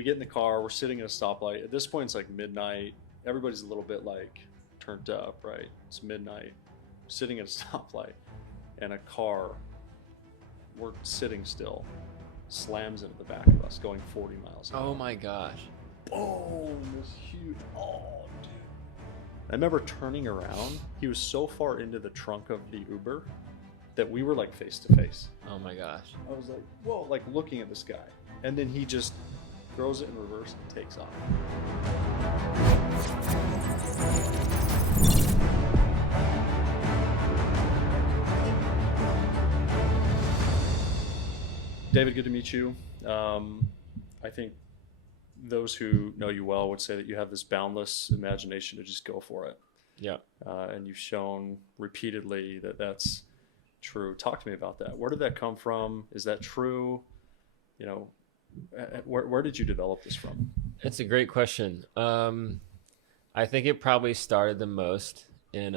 we get in the car, we're sitting at a stoplight. At this point, it's like midnight. Everybody's a little bit like turned up, right? It's midnight. Sitting at a stoplight, and a car, we're sitting still, slams into the back of us going 40 miles an hour. Oh my gosh. Boom, this huge, oh dude. I remember turning around. He was so far into the trunk of the Uber that we were like face to face. Oh my gosh. I was like, whoa, like looking at this guy. And then he just throws it in reverse and takes off. David, good to meet you. I think those who know you well would say that you have this boundless imagination to just go for it. Yeah. And you've shown repeatedly that that's true. Talk to me about that. Where did that come from? Is that true? You know, where did you develop this from? It's a great question. I think it probably started the most in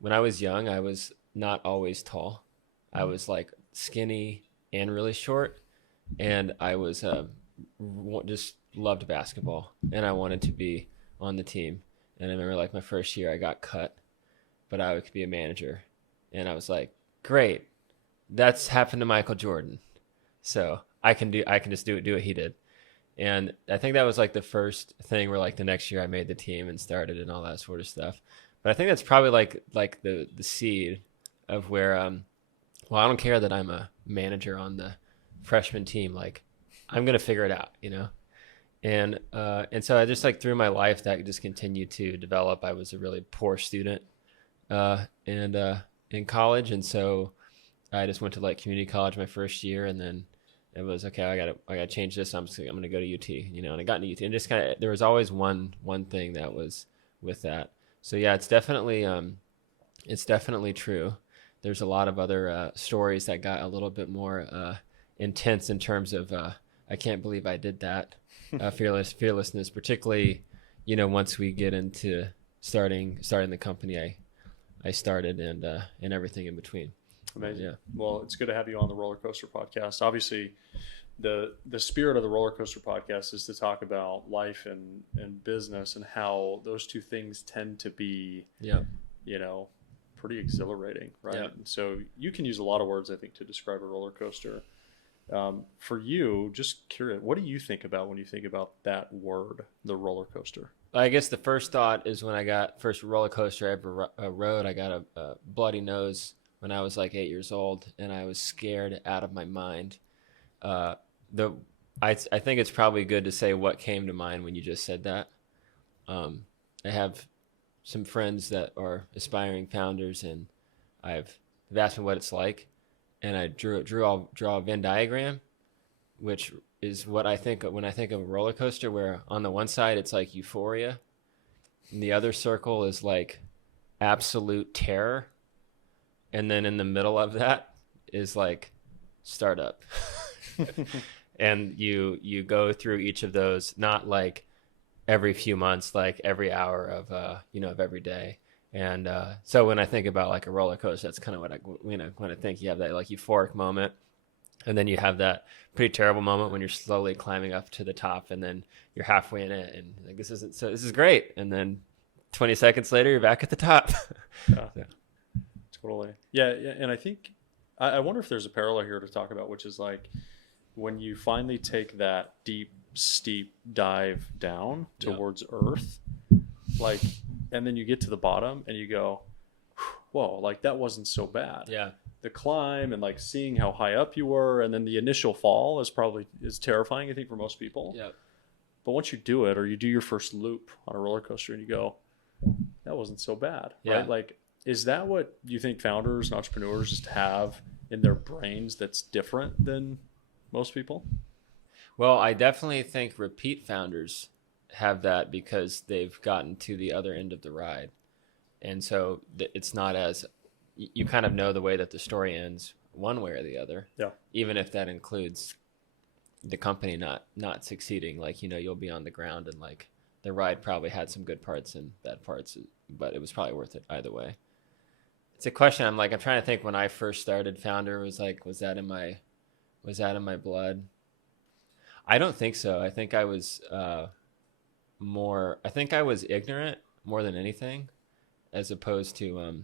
when I was young. I was not always tall. I was like skinny and really short, and I was just loved basketball, and I wanted to be on the team. And I remember like my first year I got cut, but I could be a manager, and I was like, great, that's happened to Michael Jordan, so I can just do what he did. And I think that was like the first thing where like the next year I made the team and started and all that sort of stuff. But I think that's probably like the seed of where well, I don't care that I'm a manager on the freshman team, like I'm gonna figure it out, you know. And so I just like through my life that just continued to develop. I was a really poor student in college, and so I just went to like community college my first year, and then it was okay. I gotta change this. I'm gonna go to UT, you know. And I got into UT, and just kind of there was always one thing that was with that. So yeah, it's definitely true. There's a lot of other stories that got a little bit more intense in terms of I can't believe I did that. Fearlessness, particularly, you know, once we get into starting the company I started and everything in between. Amazing. Yeah. Well, it's good to have you on the Roller Coaster Podcast. Obviously, the spirit of the Roller Coaster Podcast is to talk about life and business and how those two things tend to be, you know, pretty exhilarating, right? Yeah. And so you can use a lot of words, I think, to describe a roller coaster. For you, just curious, what do you think about when you think about that word, the roller coaster? I guess the first thought is when I got first roller coaster I ever rode, I got a bloody nose when I was like 8 years old, and I was scared out of my mind. I think it's probably good to say what came to mind when you just said that. I have some friends that are aspiring founders, and they've asked me what it's like, and I draw a Venn diagram, which is what I think when I think of a roller coaster, where on the one side it's like euphoria, and the other circle is like absolute terror, and then in the middle of that is like startup. And you go through each of those, not like every few months, like every hour of of every day. And so when I think about like a roller coaster, that's kind of what when I think you have that like euphoric moment, and then you have that pretty terrible moment when you're slowly climbing up to the top, and then you're halfway in it, and like this is great, and then 20 seconds later you're back at the top. Yeah. So. Totally. Yeah, and I think I wonder if there's a parallel here to talk about, which is like when you finally take that deep, steep dive down towards Earth, like, and then you get to the bottom and you go, whoa, like that wasn't so bad. Yeah. The climb and like seeing how high up you were, and then the initial fall is terrifying, I think, for most people. Yeah. But once you do it, or you do your first loop on a roller coaster and you go, that wasn't so bad. Yeah. Right? Like, is that what you think founders and entrepreneurs just have in their brains that's different than most people? Well, I definitely think repeat founders have that because they've gotten to the other end of the ride. And so it's not as, you kind of know the way that the story ends one way or the other. Yeah. Even if that includes the company not succeeding, like, you know, you'll be on the ground and like the ride probably had some good parts and bad parts, but it was probably worth it either way. It's a question. I'm trying to think when I first started Founder, was that in my blood? I don't think so. I think I was I think I was ignorant more than anything, as opposed to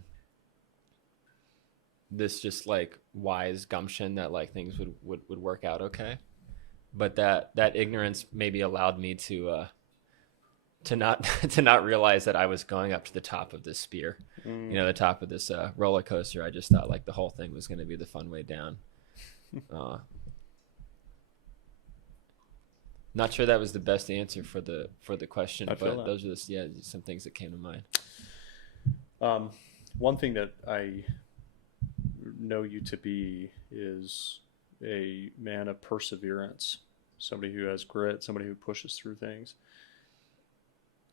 this just like wise gumption that like things would work out okay. But that ignorance maybe allowed me to not to not realize that I was going up to the top of this spear, the top of this roller coaster. I just thought like the whole thing was going to be the fun way down. Uh, Not sure that was the best answer for the question, but those are some things that came to mind. One thing that I know you to be is a man of perseverance, somebody who has grit, somebody who pushes through things.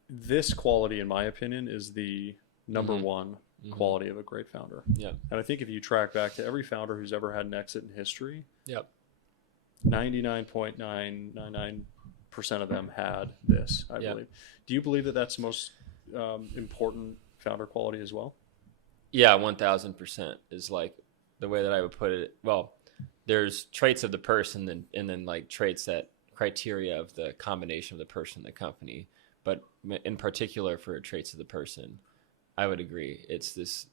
This quality, in my opinion, is the number one quality of a great founder. Yeah. And I think if you track back to every founder who's ever had an exit in history, yep, 99.999% of them had this, I believe. Do you believe that that's the most important founder quality as well? Yeah, 1000% is like the way that I would put it. Well, there's traits of the person and then like traits that criteria of the combination of the person and the company. But in particular for traits of the person, I would agree. It's this,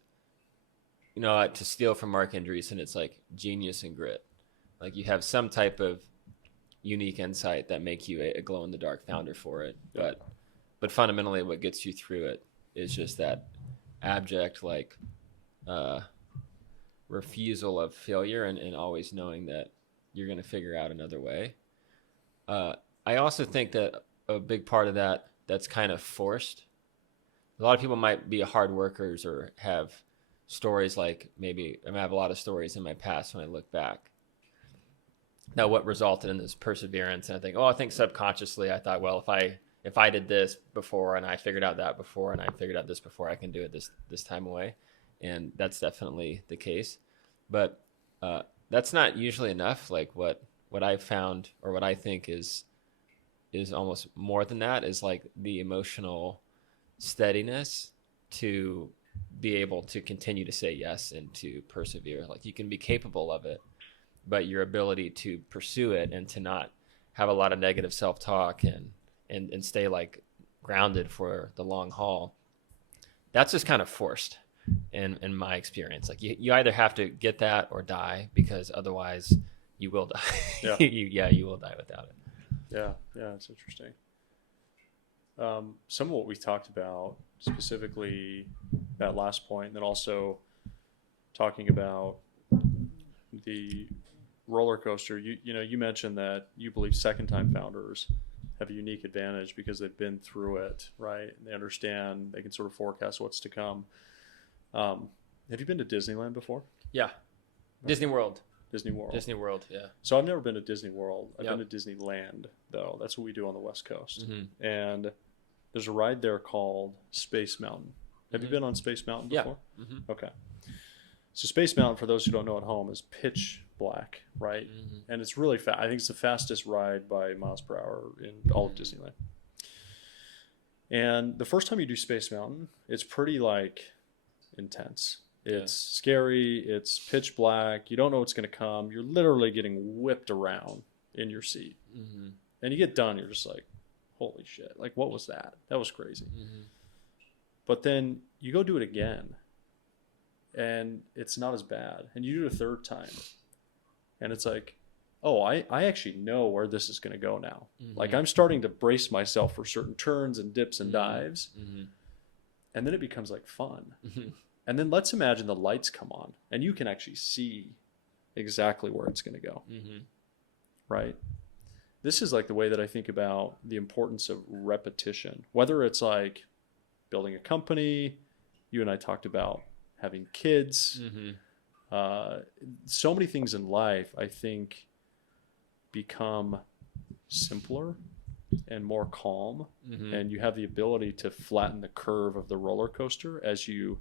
to steal from Mark Andreessen, it's like genius and grit. Like you have some type of unique insight that make you a glow in the dark founder for it. But fundamentally what gets you through it is just that abject like refusal of failure and always knowing that you're going to figure out another way. I also think that a big part of that's kind of forced. A lot of people might be hard workers or have stories like maybe I have a lot of stories in my past when I look back. Now, what resulted in this perseverance? And I think subconsciously I thought, well, if I did this before and I figured out that before and I figured out this before, I can do it this time away. And that's definitely the case. But that's not usually enough. Like what I've found or what I think is almost more than that is like the emotional steadiness to be able to continue to say yes and to persevere. Like you can be capable of it, but your ability to pursue it and to not have a lot of negative self-talk and stay like grounded for the long haul, that's just kind of forced in my experience. Like you either have to get that or die, because otherwise you will die. You will die without it. Yeah, it's interesting. Some of what we talked about, specifically that last point, and then also talking about the roller coaster. You mentioned that you believe second-time founders have a unique advantage because they've been through it, right? They understand, they can sort of forecast what's to come. Have you been to Disneyland before? Yeah, Disney World. Disney World, yeah. So I've never been to Disney World. I've been to Disneyland, though. That's what we do on the West Coast. Mm-hmm. And there's a ride there called Space Mountain. Have you been on Space Mountain before? Yeah. Mm-hmm. Okay. So Space Mountain, for those who don't know at home, is pitch black, right? Mm-hmm. And it's really fast. I think it's the fastest ride by miles per hour in all of Disneyland. And the first time you do Space Mountain, it's pretty like intense. It's scary. It's pitch black. You don't know what's going to come. You're literally getting whipped around in your seat. Mm-hmm. And you get done, you're just like, holy shit. Like, what was that? That was crazy. Mm-hmm. But then you go do it again, and it's not as bad. And you do it a third time, and it's like, oh, I actually know where this is going to go now. Mm-hmm. Like, I'm starting to brace myself for certain turns and dips and dives. Mm-hmm. And then it becomes like fun. Mm-hmm. And then let's imagine the lights come on and you can actually see exactly where it's going to go. Mm-hmm. Right? This is like the way that I think about the importance of repetition, whether it's like building a company. You and I talked about having kids. Mm-hmm. So many things in life, I think, become simpler and more calm. Mm-hmm. And you have the ability to flatten the curve of the roller coaster as you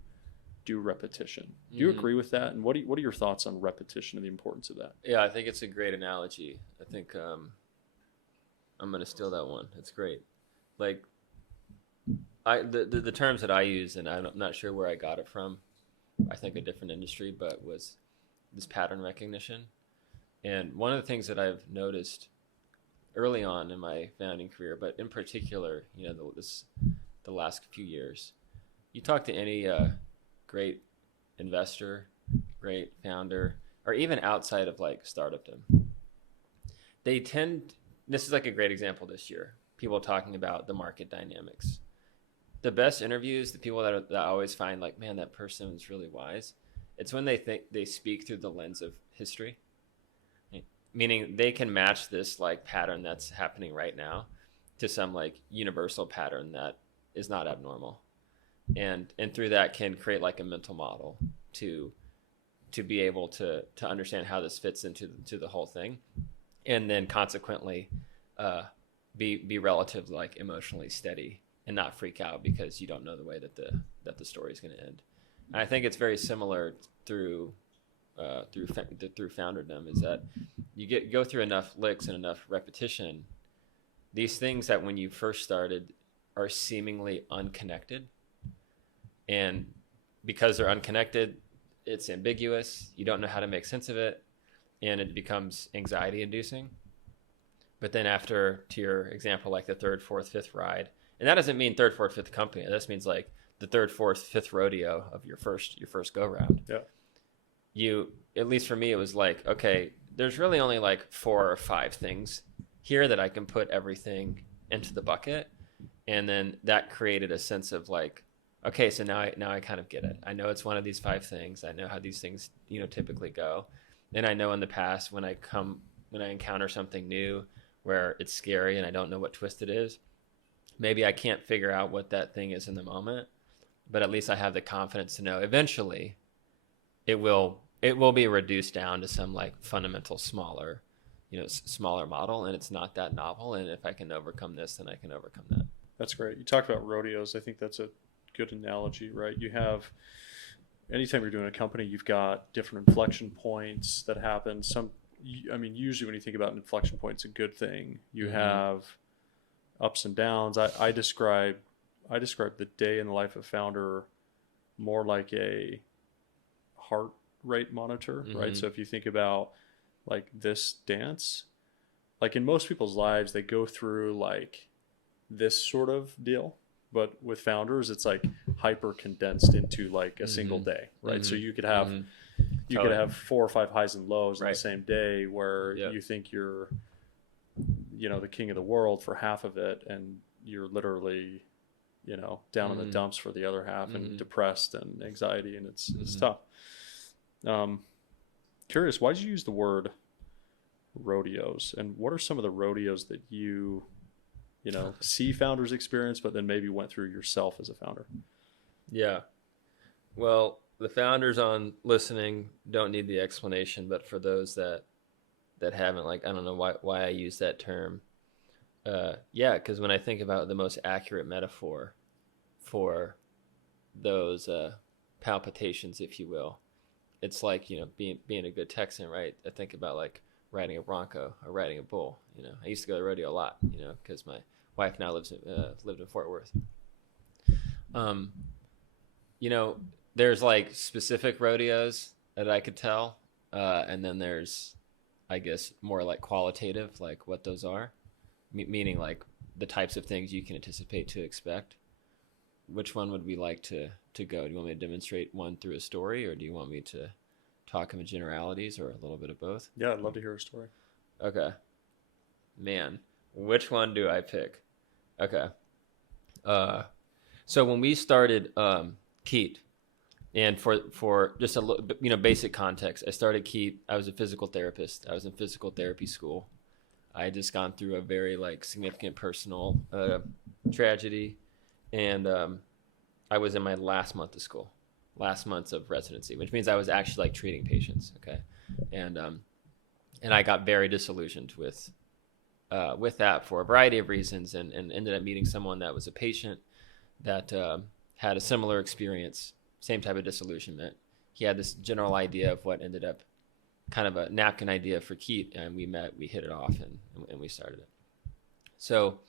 do repetition. Do you agree with that? And what are your thoughts on repetition and the importance of that? Yeah, I think it's a great analogy. I think I'm going to steal that one. It's great. Like the terms that I use, and I'm not sure where I got it from. I think a different industry, but was this pattern recognition. And one of the things that I've noticed early on in my founding career, but in particular, the last few years. You talk to any great investor, great founder, or even outside of like startupdom, they tend. This is like a great example this year. People talking about the market dynamics. The best interviews, the people that I always find like, man, that person is really wise. It's when they speak through the lens of history, meaning they can match this like pattern that's happening right now to some like universal pattern that is not abnormal, and through that can create like a mental model to be able to understand how this fits into the whole thing, and then consequently be relatively like emotionally steady and not freak out because you don't know the way that the story is going to end. And I think it's very similar through founderdom, is that you go through enough licks and enough repetition, these things that when you first started are seemingly unconnected, and because they're unconnected, it's ambiguous, you don't know how to make sense of it, and it becomes anxiety inducing. But then after, to your example, like the third, fourth, fifth ride, and that doesn't mean third, fourth, fifth company, this means like the third, fourth, fifth rodeo of your first go round. Yeah. You, at least for me, it was like, okay, there's really only like 4 or 5 things here that I can put everything into the bucket. And then that created a sense of like, okay, so now I kind of get it. I know it's one of these 5 things. I know how these things, typically go. And I know in the past when I encounter something new where it's scary and I don't know what twist it is, maybe I can't figure out what that thing is in the moment, but at least I have the confidence to know eventually it will be reduced down to some like fundamental smaller model, and it's not that novel. And if I can overcome this, then I can overcome that. That's great. You talked about rodeos. I think that's a good analogy, right? You have, anytime you're doing a company, you've got different inflection points that happen. Usually when you think about an inflection point, it's a good thing. You have ups and downs. I describe the day in the life of a founder more like a heart rate monitor, right? So if you think about like this dance, like in most people's lives, they go through like this sort of deal, but with founders, it's like hyper condensed into like a single day, right? So you could have you could have 4 or 5 highs and lows in the same day, where you think you're the king of the world for half of it, and you're literally down in the dumps for the other half, and depressed and anxiety, and it's tough. Curious, why did you use the word rodeos, and what are some of the rodeos that you see founders experience, but then maybe went through yourself as a founder? Yeah. Well, the founders on listening don't need the explanation, but for those that haven't, like, I don't know why I use that term. Because when I think about the most accurate metaphor for those palpitations, if you will, it's like, being a good Texan, right? I think about like riding a bronco or riding a bull. I used to go to rodeo a lot, because my wife now lived in Fort Worth. There's like specific rodeos that I could tell, and then there's, I guess, more like qualitative, like what those are, meaning like the types of things you can anticipate to expect. Which one would we like to go? Do you want me to demonstrate one through a story, or do you want me to talk in generalities, or a little bit of both? Yeah, I'd love to hear a story. Okay. Man, which one do I pick? Okay. So when we started KEET, and for just a little, basic context, I started KEET. I was a physical therapist. I was in physical therapy school. I had just gone through a very like significant personal tragedy, and I was in my last month of school, last months of residency, which means I was actually like treating patients. Okay, and I got very disillusioned with that for a variety of reasons, and ended up meeting someone that was a patient that had a similar experience, same type of disillusionment. He had this general idea of what ended up kind of a napkin idea for KEET, and we hit it off, and we started it. So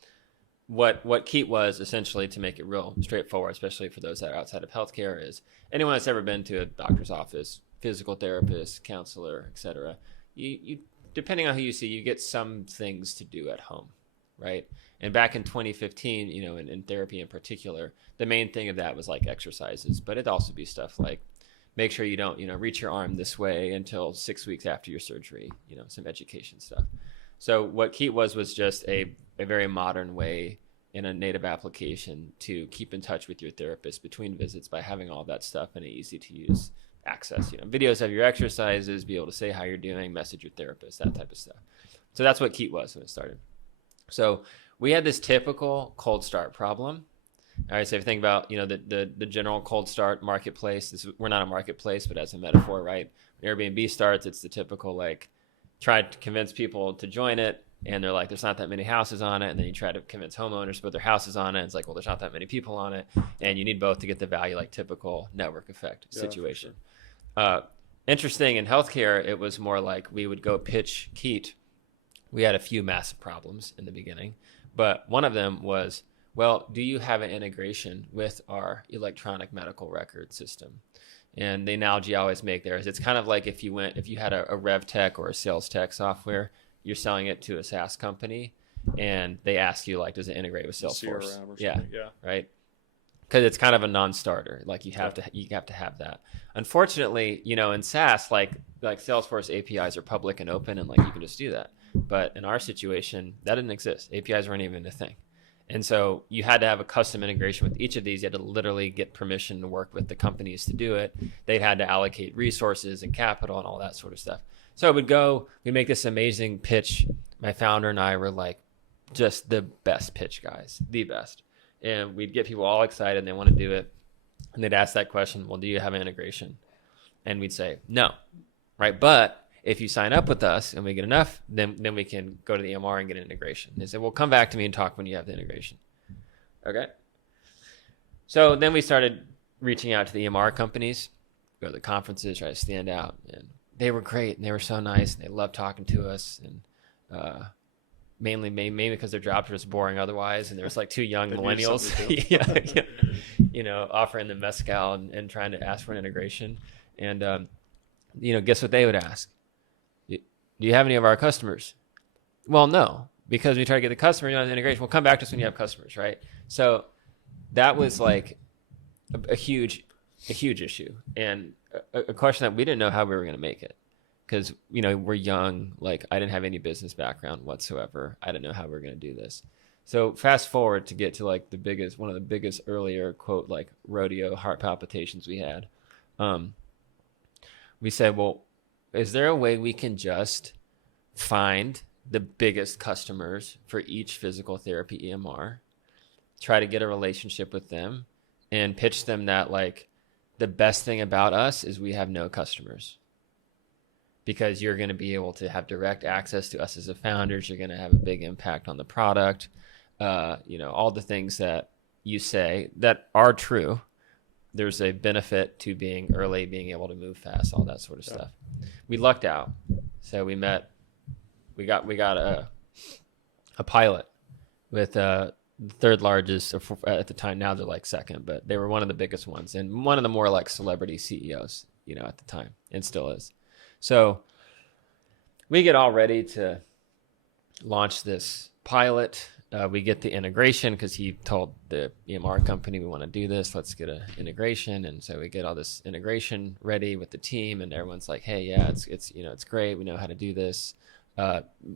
what KEET was, essentially, to make it real straightforward, especially for those that are outside of healthcare, is anyone that's ever been to a doctor's office, physical therapist, counselor, etc., you depending on who you see, you get some things to do at home, right? And back in 2015, in therapy in particular, the main thing of that was like exercises, but it'd also be stuff like make sure you don't, reach your arm this way until 6 weeks after your surgery, some education stuff. So what KEET was just a very modern way in a native application to keep in touch with your therapist between visits by having all that stuff in an easy to use access, videos of your exercises, be able to say how you're doing, message your therapist, that type of stuff. So that's what KEET was when it started. So we had this typical cold start problem. All right, so if you think about, the general cold start marketplace, we're not a marketplace, but as a metaphor, right? When Airbnb starts, it's the typical, like, try to convince people to join it, and they're like, there's not that many houses on it, and then you try to convince homeowners to put their houses on it, and it's like, well, there's not that many people on it, and you need both to get the value, like typical network effect situation. Sure. Interesting, in healthcare, it was more like we would go pitch KEET. We had a few massive problems in the beginning, but one of them was, well, do you have an integration with our electronic medical record system? And the analogy I always make there is it's kind of like if you had a rev tech or a sales tech software, you're selling it to a SaaS company, and they ask you, like, does it integrate with Salesforce? Yeah, right. Because it's kind of a non-starter. Like you have to have that. Unfortunately, in SaaS, like Salesforce APIs are public and open, and like you can just do that. But in our situation, that didn't exist. APIs weren't even a thing. And so you had to have a custom integration with each of these. You had to literally get permission to work with the companies to do it. They had to allocate resources and capital and all that sort of stuff. So we'd make this amazing pitch. My founder and I were like just the best pitch guys, the best. And we'd get people all excited and they want to do it. And they'd ask that question, well, do you have an integration? And we'd say, no, right? But if you sign up with us and we get enough, then we can go to the EMR and get an integration. They said, well, come back to me and talk when you have the integration. Okay. So then we started reaching out to the EMR companies, go to the conferences, try to stand out. And they were great, and they were so nice, and they loved talking to us. And mainly because their jobs were just boring otherwise. And there was like two young millennials, offering them mezcal and trying to ask for an integration. And, guess what they would ask? Do you have any of our customers? Well, no, because we try to get the customer, you don't have the integration. Well, come back to us when you have customers, right? So that was like a huge issue, and a question that we didn't know how we were going to make it, because we're young. Like, I didn't have any business background whatsoever. I didn't know how we were going to do this. So fast forward to get to like one of the biggest earlier quote like rodeo heart palpitations we had. We said, well, is there a way we can just find the biggest customers for each physical therapy EMR, try to get a relationship with them, and pitch them that, like, the best thing about us is we have no customers, because you're going to be able to have direct access to us as the founders. You're going to have a big impact on the product. All the things that you say that are true. There's a benefit to being early, being able to move fast, all that sort of stuff. We lucked out. So we got a pilot with the third largest at the time. Now they're like second, but they were one of the biggest ones, and one of the more like celebrity CEOs, at the time, and still is. So we get all ready to launch this pilot. We get the integration because he told the EMR company, we want to do this. Let's get an integration. And so we get all this integration ready with the team, and everyone's like, hey, yeah, it's great. We know how to do this.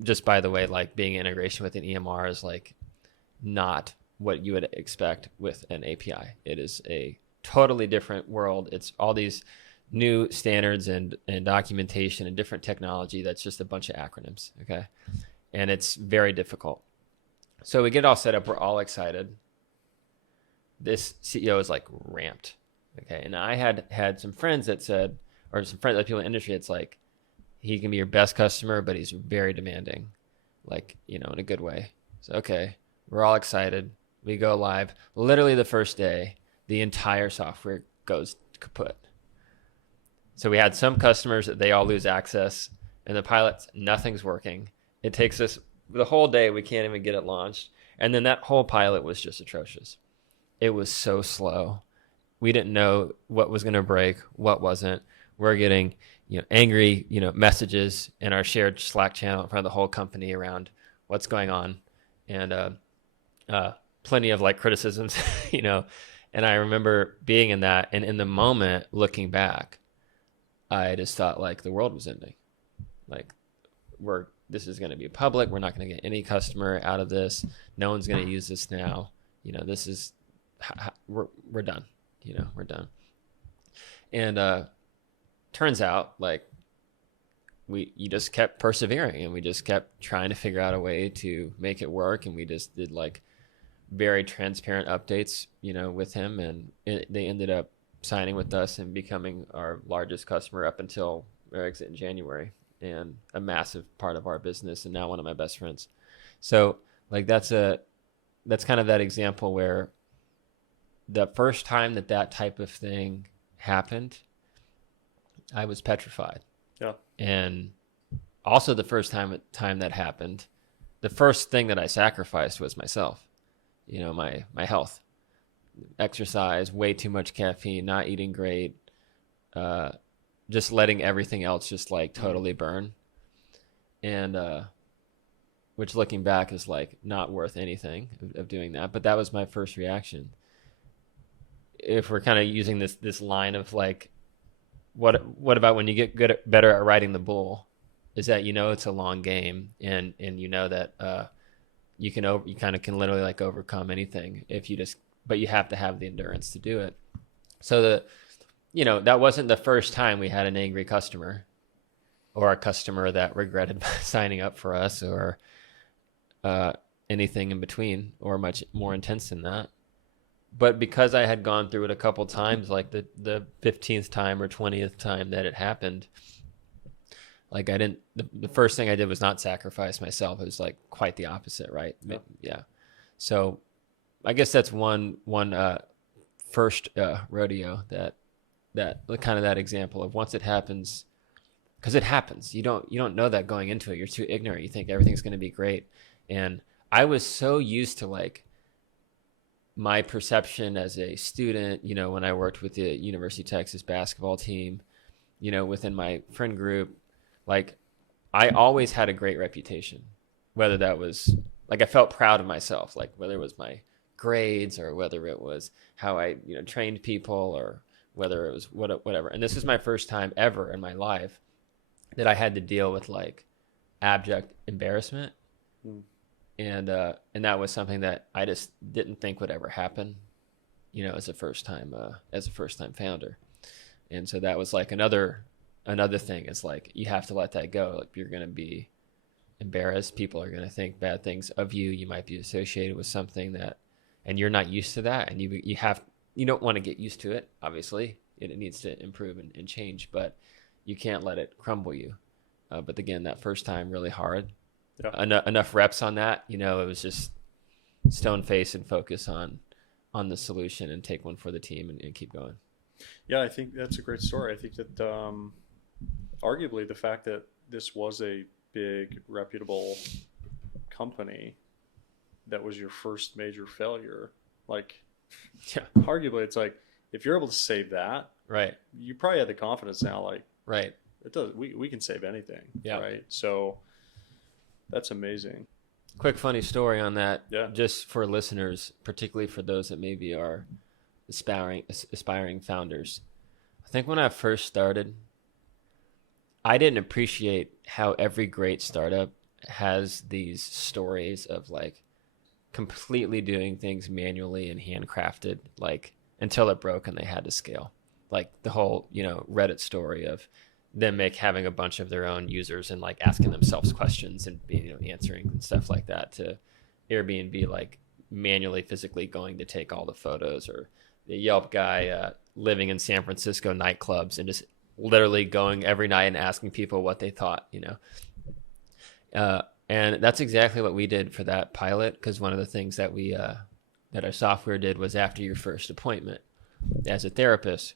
Just by the way, like, being integration with an EMR is like not what you would expect with an API. It is a totally different world. It's all these new standards and documentation and different technology. That's just a bunch of acronyms. Okay. And it's very difficult. So we get all set up. We're all excited. This CEO is like ramped. Okay. And I had some friends that said, or some friends, like people in the industry, it's like, he can be your best customer, but he's very demanding, like, in a good way. So, okay, we're all excited. We go live. Literally the first day, the entire software goes kaput. So we had some customers that they all lose access, and the pilots, nothing's working. It takes us the whole day. We can't even get it launched. And then that whole pilot was just atrocious. It was so slow. We didn't know what was going to break, what wasn't. We're getting angry, messages in our shared Slack channel in front of the whole company around what's going on, and plenty of like criticisms, And I remember being in that, and in the moment, looking back, I just thought like the world was ending. Like this is going to be public. We're not going to get any customer out of this. No one's going to use this now. This is we're done. We're done. And turns out like you just kept persevering, and we just kept trying to figure out a way to make it work, and we just did like very transparent updates, with him, and they ended up signing with us and becoming our largest customer up until our exit in January, and a massive part of our business, and now one of my best friends. So like that's kind of that example where the first time that type of thing happened, I was petrified. Yeah. And also the first time that happened, the first thing that I sacrificed was myself, my health, exercise, way too much caffeine, not eating great, just letting everything else just like totally burn. And, which looking back is like not worth anything of doing that. But that was my first reaction. If we're kind of using this line of like, what about when you get better at riding the bull, is that, it's a long game, and that, you kind of can literally like overcome anything but you have to have the endurance to do it. So that wasn't the first time we had an angry customer, or a customer that regretted signing up for us, or anything in between, or much more intense than that. But because I had gone through it a couple times, like the 15th time or 20th time that it happened, like the first thing I did was not sacrifice myself. It was like quite the opposite, right? Yeah. So I guess that's one first rodeo that kind of that example of once it happens, because it happens. You don't know that going into it. You're too ignorant. You think everything's going to be great. And I was so used to like my perception as a student, when I worked with the University of Texas basketball team, within my friend group, like I always had a great reputation, whether that was like, I felt proud of myself, like whether it was my grades, or whether it was how I, trained people, or whether it was whatever. And this is my first time ever in my life that I had to deal with like abject embarrassment. And that was something that I just didn't think would ever happen, as a first time founder. And so that was like another thing is like, you have to let that go. Like you're going to be embarrassed. People are going to think bad things of you. You might be associated with something and you're not used to that. And you don't want to get used to it. Obviously it needs to improve and change, but you can't let it crumble you. But again, that first time really hard. Yeah. Enough reps on that, it was just stone face and focus on the solution, and take one for the team, and keep going. Yeah, I think that's a great story. I think that arguably the fact that this was a big reputable company that was your first major failure, like, yeah, arguably it's like, if you're able to save that, right, you probably have the confidence now, like, right, it does, we can save anything. Yeah. Right. So that's amazing. Quick funny story on that. Yeah. Just for listeners, particularly for those that maybe are aspiring founders. I think when I first started, I didn't appreciate how every great startup has these stories of like completely doing things manually and handcrafted, like until it broke and they had to scale. Like the whole, Reddit story of them having a bunch of their own users and like asking themselves questions and answering and stuff like that, to Airbnb like manually physically going to take all the photos, or the Yelp guy living in San Francisco nightclubs and just literally going every night and asking people what they thought, and that's exactly what we did for that pilot. Because one of the things that that our software did was, after your first appointment as a therapist,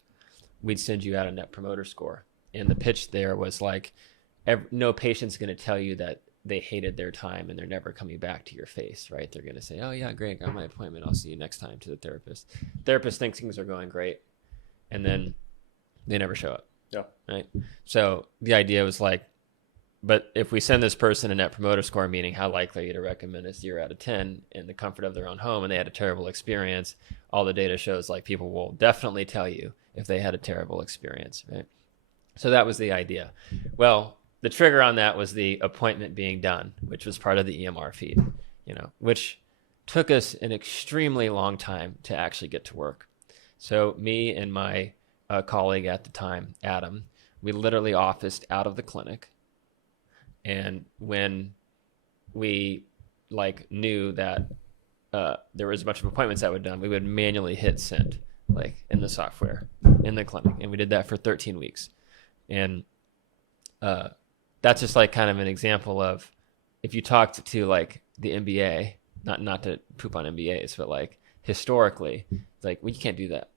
we'd send you out a net promoter score. And the pitch there was like, no patient's going to tell you that they hated their time and they're never coming back to your face, right? They're going to say, oh yeah, great, got my appointment, I'll see you next time, to the therapist. Therapist thinks things are going great, and then they never show up. Yeah. Right. So the idea was like, but if we send this person a net promoter score, meaning how likely are you to recommend a 0 out of 10 in the comfort of their own home, and they had a terrible experience, all the data shows like people will definitely tell you if they had a terrible experience, right? So that was the idea. Well, the trigger on that was the appointment being done, which was part of the EMR feed, which took us an extremely long time to actually get to work. So me and my colleague at the time, Adam, we literally officed out of the clinic. And when we knew that there was a bunch of appointments that were done, we would manually hit send in the software in the clinic. And we did that for 13 weeks. And that's just kind of an example of, if you talked to the NBA, not to poop on MBAs, but historically, it's well, you can't do that.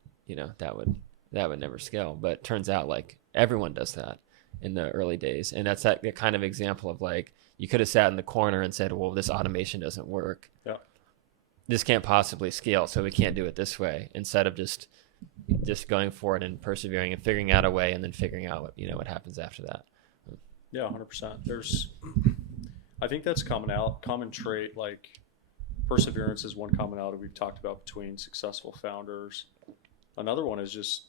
That would never scale. But it turns out everyone does that in the early days. And that's that kind of example of you could have sat in the corner and said, well, this automation doesn't work. Yeah. This can't possibly scale, so we can't do it this way, instead of just going for it and persevering and figuring out a way, and then figuring out what happens after that. Yeah, 100%. I think that's common trait. Perseverance is one commonality we've talked about between successful founders. Another one is just,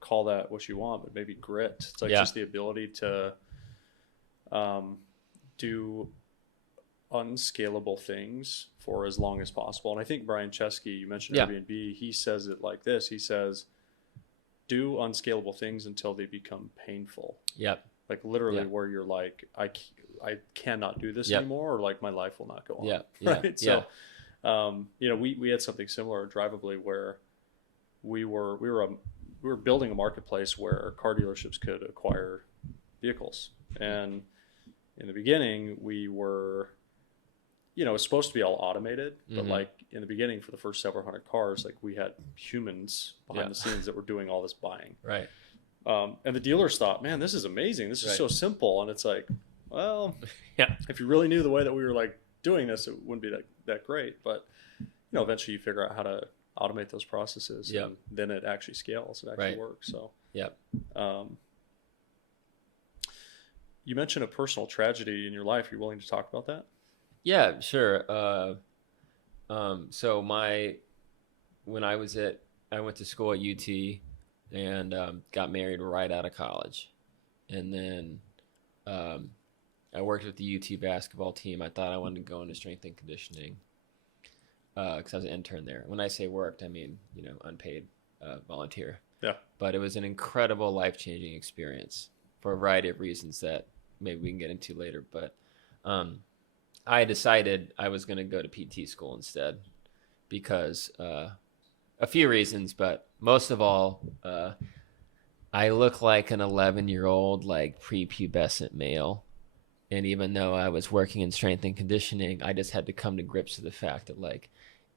call that what you want, but maybe grit. It's just the ability to do unscalable things for as long as possible. And I think Brian Chesky, you mentioned Airbnb, he says it like this. He says, do unscalable things until they become painful. Yep. Literally where you're I cannot do this anymore, or my life will not go on. Yeah. Right. So, we had something similar at Drivably, where we were building a marketplace where car dealerships could acquire vehicles. And in the beginning, we were, it was supposed to be all automated, but in the beginning, for the first several hundred cars, we had humans behind the scenes that were doing all this buying. Right. And the dealers thought, man, this is amazing. This is so simple. And it's well, if you really knew the way that we were doing this, it wouldn't be that great. But, eventually you figure out how to automate those processes, and then it actually scales. It actually works. So, you mentioned a personal tragedy in your life. Are you willing to talk about that? Yeah, sure. So when I went to school at UT and got married right out of college, and then I worked with the UT basketball team. I thought I wanted to go into strength and conditioning because I was an intern there. When I say worked, I mean unpaid volunteer. Yeah. But it was an incredible life-changing experience for a variety of reasons that maybe we can get into later. But I decided I was going to go to PT school instead because a few reasons, but most of all, I look like an 11-year-old, prepubescent male. And even though I was working in strength and conditioning, I just had to come to grips with the fact that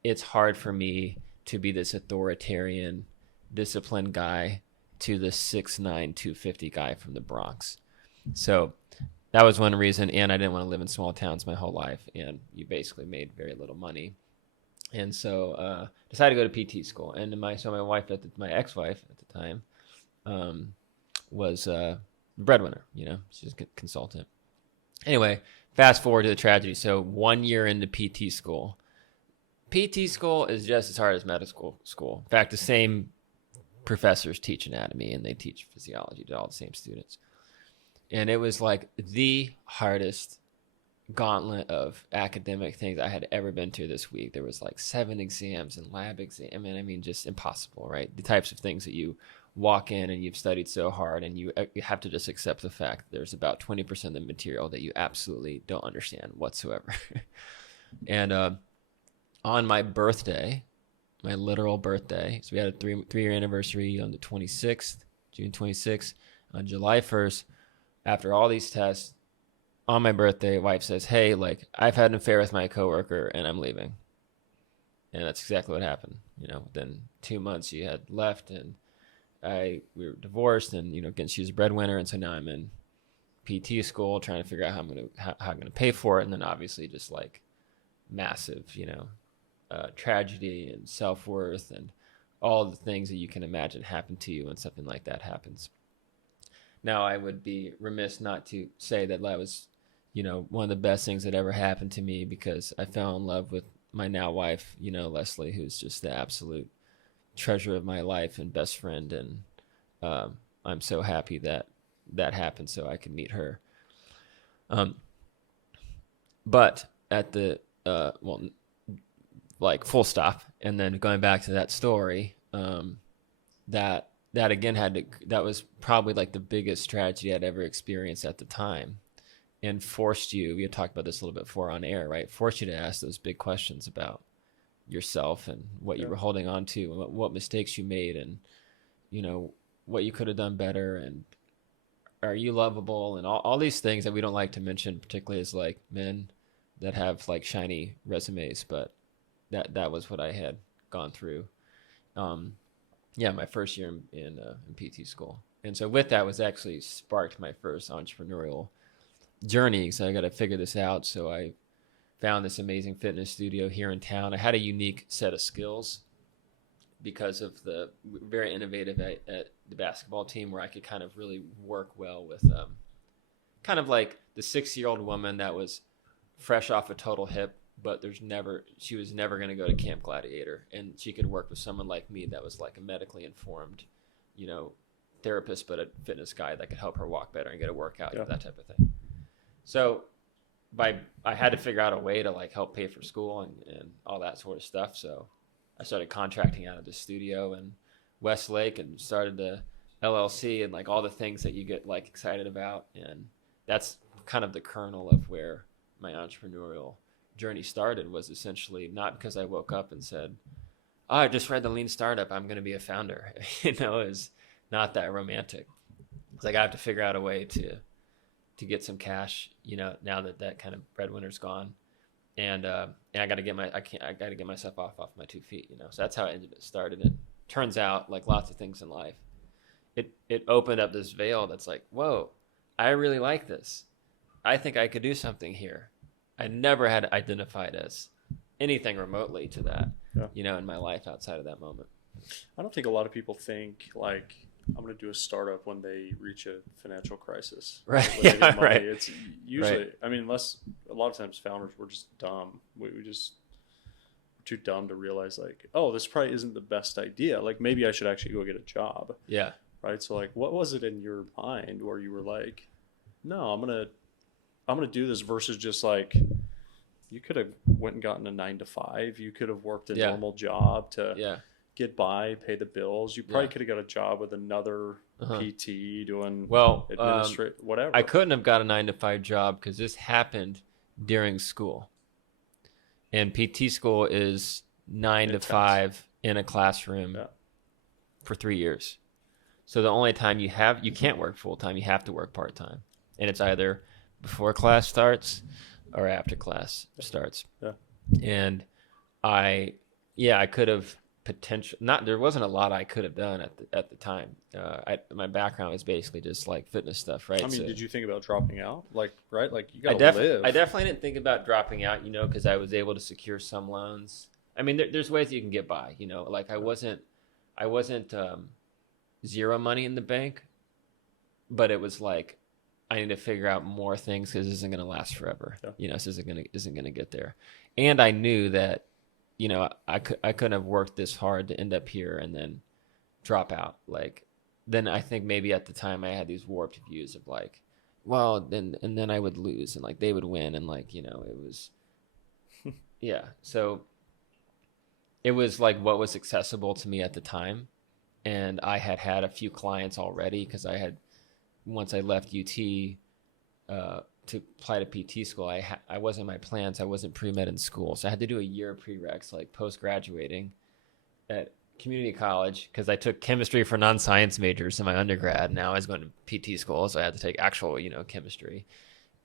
it's hard for me to be this authoritarian, disciplined guy to the 6'9", 250 guy from the Bronx. So that was one reason. And I didn't want to live in small towns my whole life. And you basically made very little money. And so decided to go to PT school. And my wife, my ex-wife at the time, was a breadwinner. She's a consultant. Anyway, fast forward to the tragedy. So 1 year into PT school. PT school is just as hard as medical school. In fact, the same professors teach anatomy and they teach physiology to all the same students. And it was the hardest gauntlet of academic things I had ever been to this week. There was 7 exams and lab exams. I mean, just impossible, right? The types of things that you walk in and you've studied so hard and you have to just accept the fact that there's about 20% of the material that you absolutely don't understand whatsoever. And on my birthday, my literal birthday, so we had a three-year anniversary on the 26th, June 26th. On July 1st, after all these tests, on my birthday, wife says, hey, I've had an affair with my coworker and I'm leaving. And that's exactly what happened. Within 2 months she had left and we were divorced, and again, she was a breadwinner, and so now I'm in PT school trying to figure out how I'm gonna pay for it, and then obviously just massive, tragedy and self-worth and all the things that you can imagine happen to you when something like that happens. now I would be remiss not to say that was, one of the best things that ever happened to me, because I fell in love with my now wife, Leslie, who's just the absolute treasure of my life and best friend. And I'm so happy that that happened so I could meet her. But at the, like full stop. And then going back to that story, that again that was probably like the biggest tragedy I'd ever experienced at the time, and forced you, we had talked about this a little bit before on air, right? Forced you to ask those big questions about yourself and what you were holding on to, and what mistakes you made, and, what you could have done better, and are you lovable, and all these things that we don't like to mention, particularly as like men that have like shiny resumes. But that was what I had gone through. My first year in PT school. And so with that was actually sparked my first entrepreneurial journey. So I got to figure this out. So I found this amazing fitness studio here in town. I had a unique set of skills because of the very innovative at the basketball team, where I could kind of really work well with kind of like the 6-year-old woman that was fresh off a total hip, but she was never going to go to Camp Gladiator, and she could work with someone like me that was like a medically informed, therapist, but a fitness guy that could help her walk better and get a workout, that type of thing. So I had to figure out a way to like help pay for school and all that sort of stuff. So I started contracting out of the studio in Westlake and started the LLC and like all the things that you get like excited about. And that's kind of the kernel of where my entrepreneurial journey started, was essentially not because I woke up and said, oh, I just read the Lean Startup, I'm going to be a founder. It's not that romantic. It's like I have to figure out a way to get some cash, now that kind of breadwinner's gone, and I got to get myself off my 2 feet, So that's how it started. And turns out, like lots of things in life, it opened up this veil that's like, whoa, I really like this. I think I could do something here. I never had identified as anything remotely to that, in my life outside of that moment. I don't think a lot of people think like, I'm going to do a startup when they reach a financial crisis. Right. Yeah, right. It's usually, I mean, unless a lot of times founders, we're just dumb. We just too dumb to realize like, oh, this probably isn't the best idea. Like maybe I should actually go get a job. Yeah. Right. So like, what was it in your mind where you were like, no, I'm going to do this, versus just like, you could have went and gotten a 9 to 5. You could have worked a normal job to get by, pay the bills. You probably could have got a job with another PT doing whatever. I couldn't have got a 9 to 5 job because this happened during school. And PT school is 9 to 5 in a classroom for 3 years. So the only time you can't work full time, you have to work part time. And it's either before class starts or after class starts. Yeah. And I could have there wasn't a lot I could have done at the time. My background was basically just like fitness stuff, right? I mean, did you think about dropping out? Like, right? Like you gotta live. I definitely didn't think about dropping out, because I was able to secure some loans. I mean, there's ways you can get by, like I wasn't zero money in the bank, but it was like, I need to figure out more things because this isn't going to last forever. Yeah. This isn't going to get there. And I knew that, I couldn't have worked this hard to end up here and then drop out. Like, then I think maybe at the time I had these warped views of like, well, then I would lose and like they would win. And like, it was, So it was like what was accessible to me at the time. And I had a few clients already because once I left UT to apply to PT school, I wasn't in my plans. I wasn't pre-med in school. So I had to do a year of prereqs, like post-graduating at community college, because I took chemistry for non-science majors in my undergrad. Now I was going to PT school, so I had to take actual, chemistry.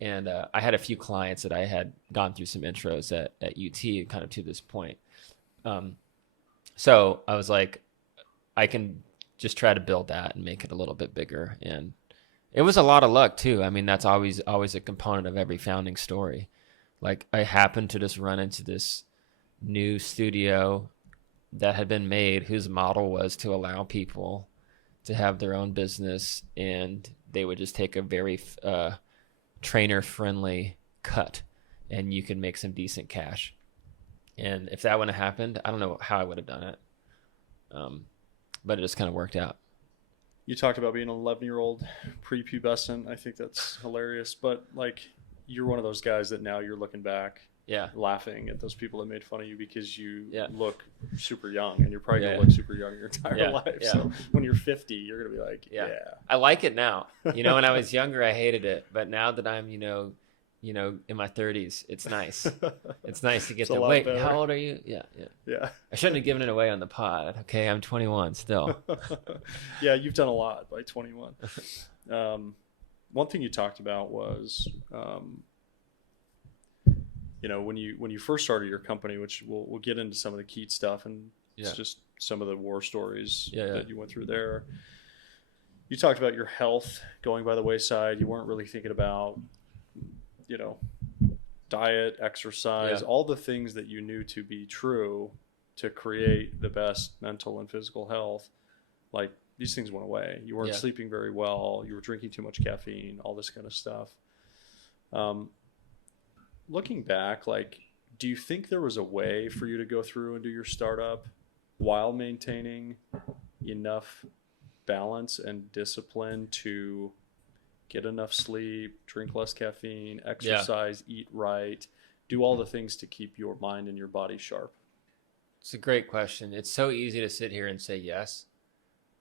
And I had a few clients that I had gone through some intros at UT kind of to this point. So I was like, I can just try to build that and make it a little bit bigger. And it was a lot of luck too. I mean, that's always a component of every founding story. Like I happened to just run into this new studio that had been made whose model was to allow people to have their own business and they would just take a very trainer friendly cut, and you could make some decent cash. And if that wouldn't have happened, I don't know how I would have done it. But it just kind of worked out. You talked about being an 11-year-old prepubescent. I think that's hilarious. But like, you're one of those guys that now you're looking back, Yeah. laughing at those people that made fun of you because you Yeah. look super young, and you're probably Yeah. gonna look super young your entire Yeah. life. Yeah. So when you're 50, you're gonna be like, Yeah. yeah. I like it now. When I was younger, I hated it. But now that I'm, in my 30s, it's nice. It's nice to get It's a to lot wait. better. How old are you? Yeah. Yeah. I shouldn't have given it away on the pod. Okay, I'm 21 still. Yeah, you've done a lot by 21. One thing you talked about was, when you first started your company, which we'll get into some of the KEET stuff, and it's just some of the war stories that you went through there. You talked about your health going by the wayside. You weren't really thinking about, diet, exercise, all the things that you knew to be true to create the best mental and physical health. Like, these things went away. You weren't sleeping very well. You were drinking too much caffeine, all this kind of stuff. Looking back, like, do you think there was a way for you to go through and do your startup while maintaining enough balance and discipline to get enough sleep, drink less caffeine, exercise, eat right, do all the things to keep your mind and your body sharp? It's a great question. It's so easy to sit here and say yes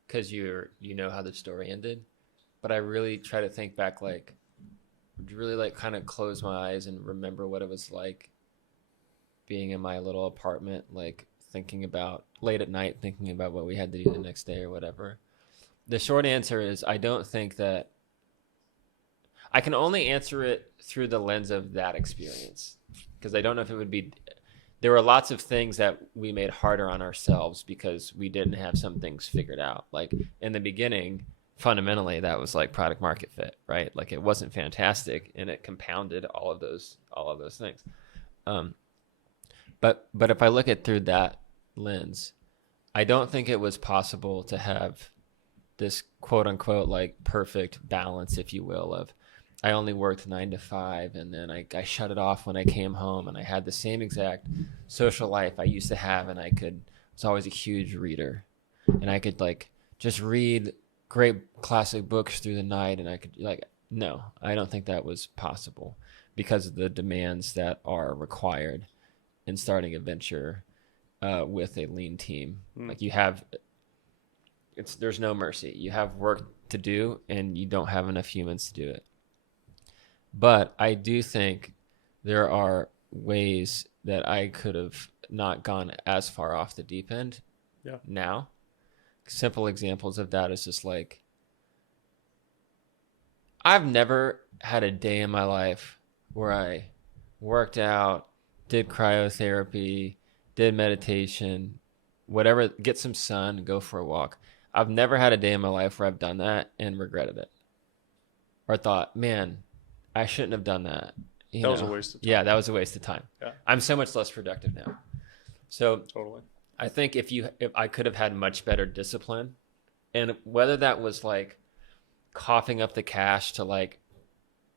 because you know how the story ended. But I really try to think back, like, really like kind of close my eyes and remember what it was like being in my little apartment, like thinking about late at night, thinking about what we had to do the next day or whatever. The short answer is I don't think that I can only answer it through the lens of that experience, because I don't know if it would be. There were lots of things that we made harder on ourselves because we didn't have some things figured out. Like in the beginning, fundamentally, that was like product market fit, right? Like it wasn't fantastic, and it compounded all of those things. But if I look at through that lens, I don't think it was possible to have this quote unquote like perfect balance, if you will, of I only worked 9 to 5, and then I shut it off when I came home, and I had the same exact social life I used to have, and I was always a huge reader, and I could like just read great classic books through the night, and I could no, I don't think that was possible because of the demands that are required in starting a venture with a lean team. Like there's no mercy. You have work to do, and you don't have enough humans to do it. But I do think there are ways that I could have not gone as far off the deep end now. Simple examples of that is just like, I've never had a day in my life where I worked out, did cryotherapy, did meditation, whatever, get some sun, go for a walk. I've never had a day in my life where I've done that and regretted it. Or thought, man, I shouldn't have done that. That was a waste of time. Yeah, that was a waste of time. Yeah. I'm so much less productive now. So Totally. I think if I could have had much better discipline, and whether that was like coughing up the cash to like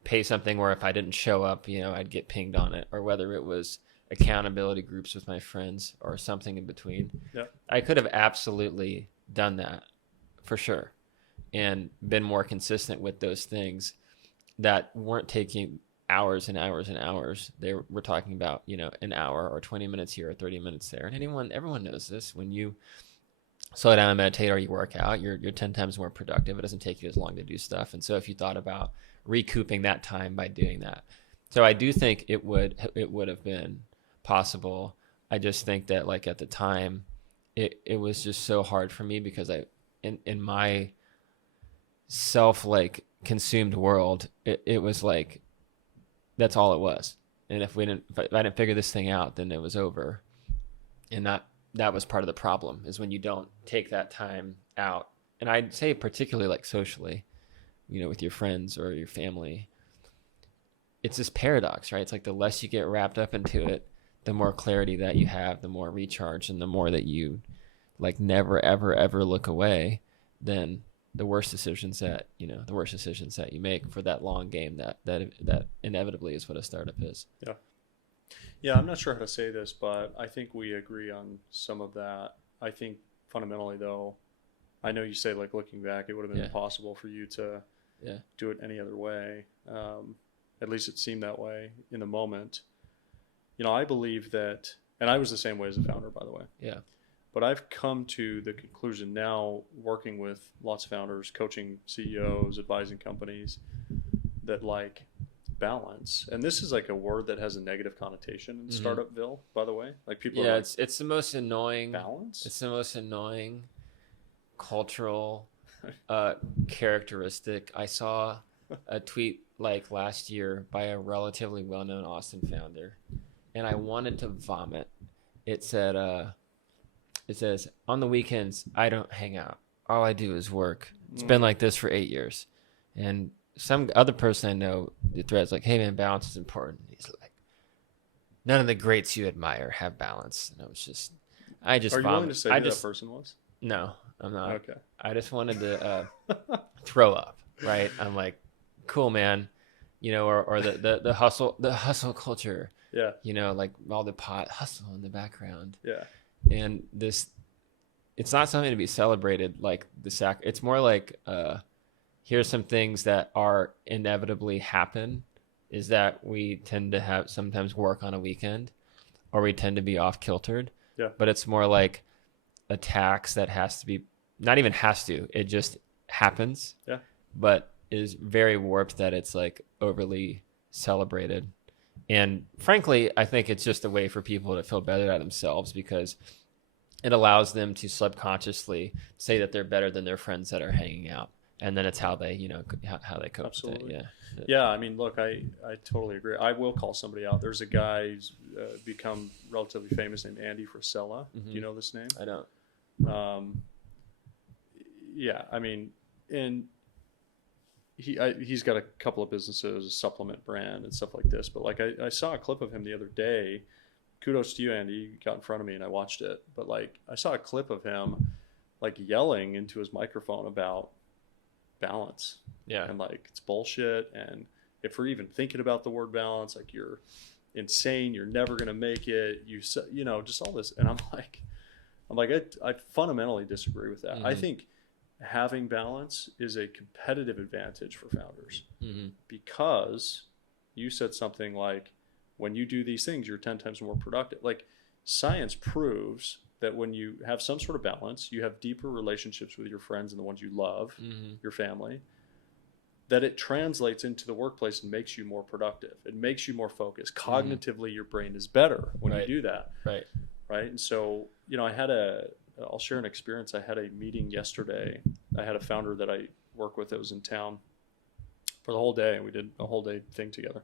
pay something where if I didn't show up, I'd get pinged on it, or whether it was accountability groups with my friends or something in between. Yeah. I could have absolutely done that for sure and been more consistent with those things that weren't taking hours and hours and hours. We're talking about, an hour or 20 minutes here or 30 minutes there. And everyone knows this. When you slow down and meditate or you work out, you're 10 times more productive. It doesn't take you as long to do stuff. And so if you thought about recouping that time by doing that. So I do think it would have been possible. I just think that like at the time it was just so hard for me because in my self like consumed world, it was like that's all it was. And if I didn't figure this thing out, then it was over. And that was part of the problem, is when you don't take that time out. And I'd say particularly like socially, with your friends or your family, it's this paradox, right? It's like the less you get wrapped up into it, the more clarity that you have, the more recharge, and the more that you like never, ever, ever look away, then the worst decisions that you make for that long game that inevitably is what a startup is. Yeah. Yeah, I'm not sure how to say this, but I think we agree on some of that. I think fundamentally, though, I know you say, like, looking back, it would have been impossible for you to do it any other way. At least it seemed that way in the moment. I believe that, and I was the same way as a founder, by the way. Yeah. But I've come to the conclusion now, working with lots of founders, coaching CEOs, advising companies, that like balance, and this is like a word that has a negative connotation in Startupville, by the way. Like people are like, it's the most annoying balance. It's the most annoying cultural characteristic. I saw a tweet like last year by a relatively well-known Austin founder, and I wanted to vomit. It said, it says, on the weekends, I don't hang out. All I do is work. It's been like this for 8 years. And some other person I know, the thread's like, hey man, balance is important. He's like, none of the greats you admire have balance. And I just Are you willing to say who that person was? No, I'm not. Okay. I just wanted to throw up, right? I'm like, cool, man. Or the hustle culture. Yeah. Like all the pot hustle in the background. Yeah. And it's not something to be celebrated, like it's more like here's some things that are inevitably happen, is that we tend to have sometimes work on a weekend, or we tend to be off kiltered. Yeah. But it's more like a tax that has to be, not even has to, it just happens. Yeah. But is very warped that it's like overly celebrated. And frankly, I think it's just a way for people to feel better at themselves, because it allows them to subconsciously say that they're better than their friends that are hanging out. And then it's how they, how they cope Absolutely. with it. Yeah. Yeah. I mean, look, I totally agree. I will call somebody out. There's a guy who's become relatively famous named Andy Frisella. Do you know this name? I don't. Yeah. I mean, and he's got a couple of businesses, a supplement brand and stuff like this. But like I saw a clip of him the other day. Kudos to you, Andy. You got in front of me and I watched it. But like I saw a clip of him like yelling into his microphone about balance. Yeah. And like it's bullshit. And if we're even thinking about the word balance, like you're insane. You're never gonna make it. Just all this. And I'm like I fundamentally disagree with that. I think having balance is a competitive advantage for founders, because you said something like, when you do these things, you're 10 times more productive. Like science proves that when you have some sort of balance, you have deeper relationships with your friends and the ones you love, your family, that it translates into the workplace and makes you more productive. It makes you more focused. Cognitively, your brain is better when you do that. Right. And so, I'll share an experience. I had a meeting yesterday. I had a founder that I work with that was in town for the whole day, and we did a whole day thing together.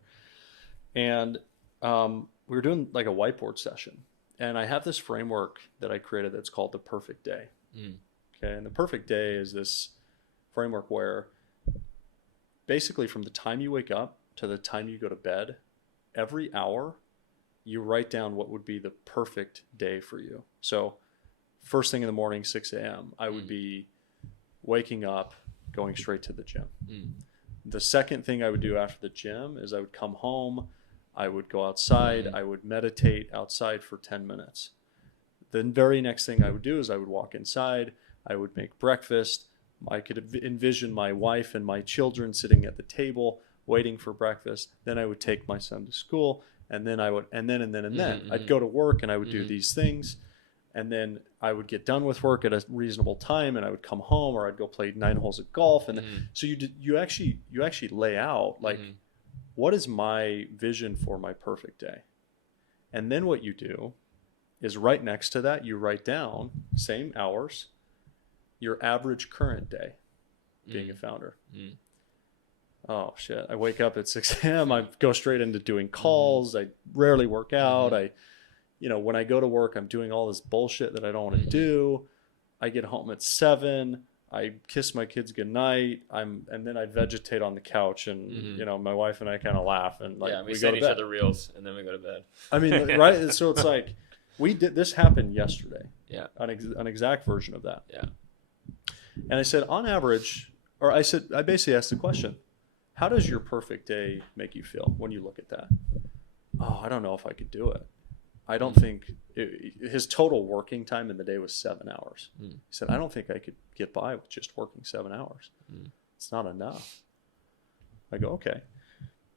And we were doing like a whiteboard session. And I have this framework that I created that's called the perfect day. Okay. And the perfect day is this framework where basically from the time you wake up to the time you go to bed, every hour you write down what would be the perfect day for you. So first thing in the morning, 6 a.m., I would be waking up, going straight to the gym. The second thing I would do after the gym is I would come home, I would go outside, I would meditate outside for 10 minutes. The very next thing I would do is I would walk inside, I would make breakfast. I could envision my wife and my children sitting at the table waiting for breakfast. Then I would take my son to school, and then I'd go to work and I would do these things. And then I would get done with work at a reasonable time, and I would come home, or I'd go play 9 holes of golf. And so you actually lay out like, what is my vision for my perfect day? And then what you do is right next to that, you write down, same hours, your average current day being a founder. Oh shit. I wake up at 6 a.m. I go straight into doing calls. I rarely work out. When I go to work, I'm doing all this bullshit that I don't want to do. I get home at 7. I kiss my kids goodnight. And then I vegetate on the couch, and my wife and I kind of laugh, and like we go send to each bed. other reels, and then we go to bed. I mean, right? So it's like this happened yesterday. Yeah, an exact version of that. Yeah. And I said, on average, or I basically asked the question, how does your perfect day make you feel when you look at that? Oh, I don't know if I could do it. I don't think his total working time in the day was 7 hours. He said, I don't think I could get by with just working 7 hours. It's not enough. I go, okay.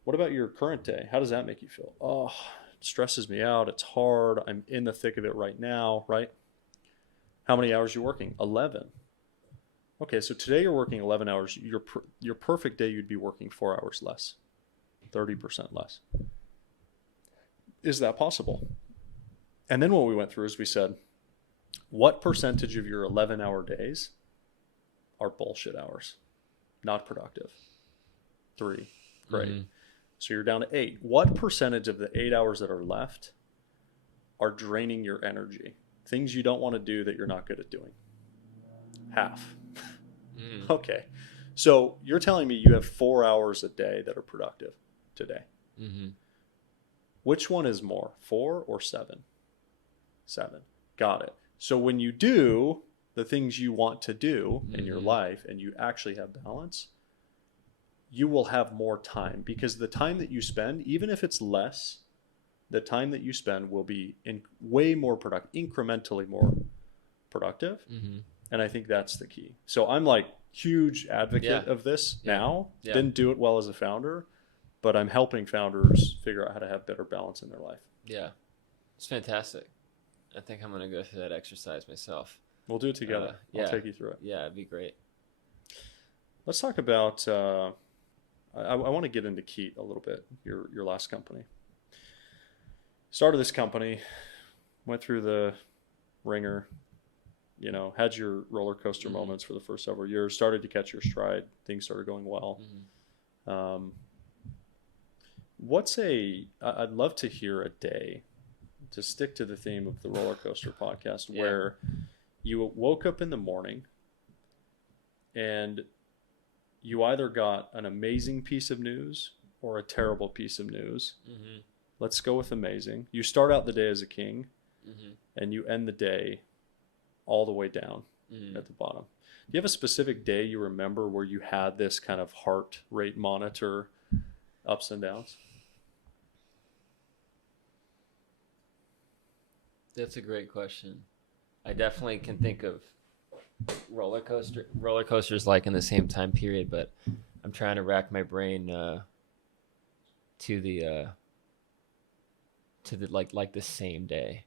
What about your current day? How does that make you feel? Oh, it stresses me out. It's hard. I'm in the thick of it right now, right? How many hours are you working? 11. Okay, so today you're working 11 hours. Your perfect day, you'd be working 4 hours less, 30% less. Is that possible? And then what we went through is we said, what percentage of your 11-hour days are bullshit hours, not productive? 3. Great. So you're down to 8. What percentage of the 8 hours that are left are draining your energy? Things you don't want to do that you're not good at doing? Half. Okay. So you're telling me you have 4 hours a day that are productive today. Which one is more, 4 or 7? 7. Got it. So when you do the things you want to do in your life and you actually have balance, you will have more time, because the time that you spend, even if it's less, the time that you spend will be way more productive, incrementally more productive. And I think that's the key. So I'm like huge advocate of this now. Didn't do it well as a founder, but I'm helping founders figure out how to have better balance in their life. Yeah. It's fantastic. I think I'm going to go through that exercise myself. We'll do it together. I'll take you through it. Yeah, it'd be great. Let's talk about, I want to get into KEET a little bit, your last company. Started this company, went through the ringer, had your roller coaster moments for the first several years, started to catch your stride, things started going well. I'd love to hear a day, to stick to the theme of the roller coaster podcast, where you woke up in the morning and you either got an amazing piece of news or a terrible piece of news. Let's go with amazing. You start out the day as a king and you end the day all the way down at the bottom. Do you have a specific day you remember where you had this kind of heart rate monitor ups and downs? That's a great question. I definitely can think of roller coasters like in the same time period, but I'm trying to rack my brain to the like the same day.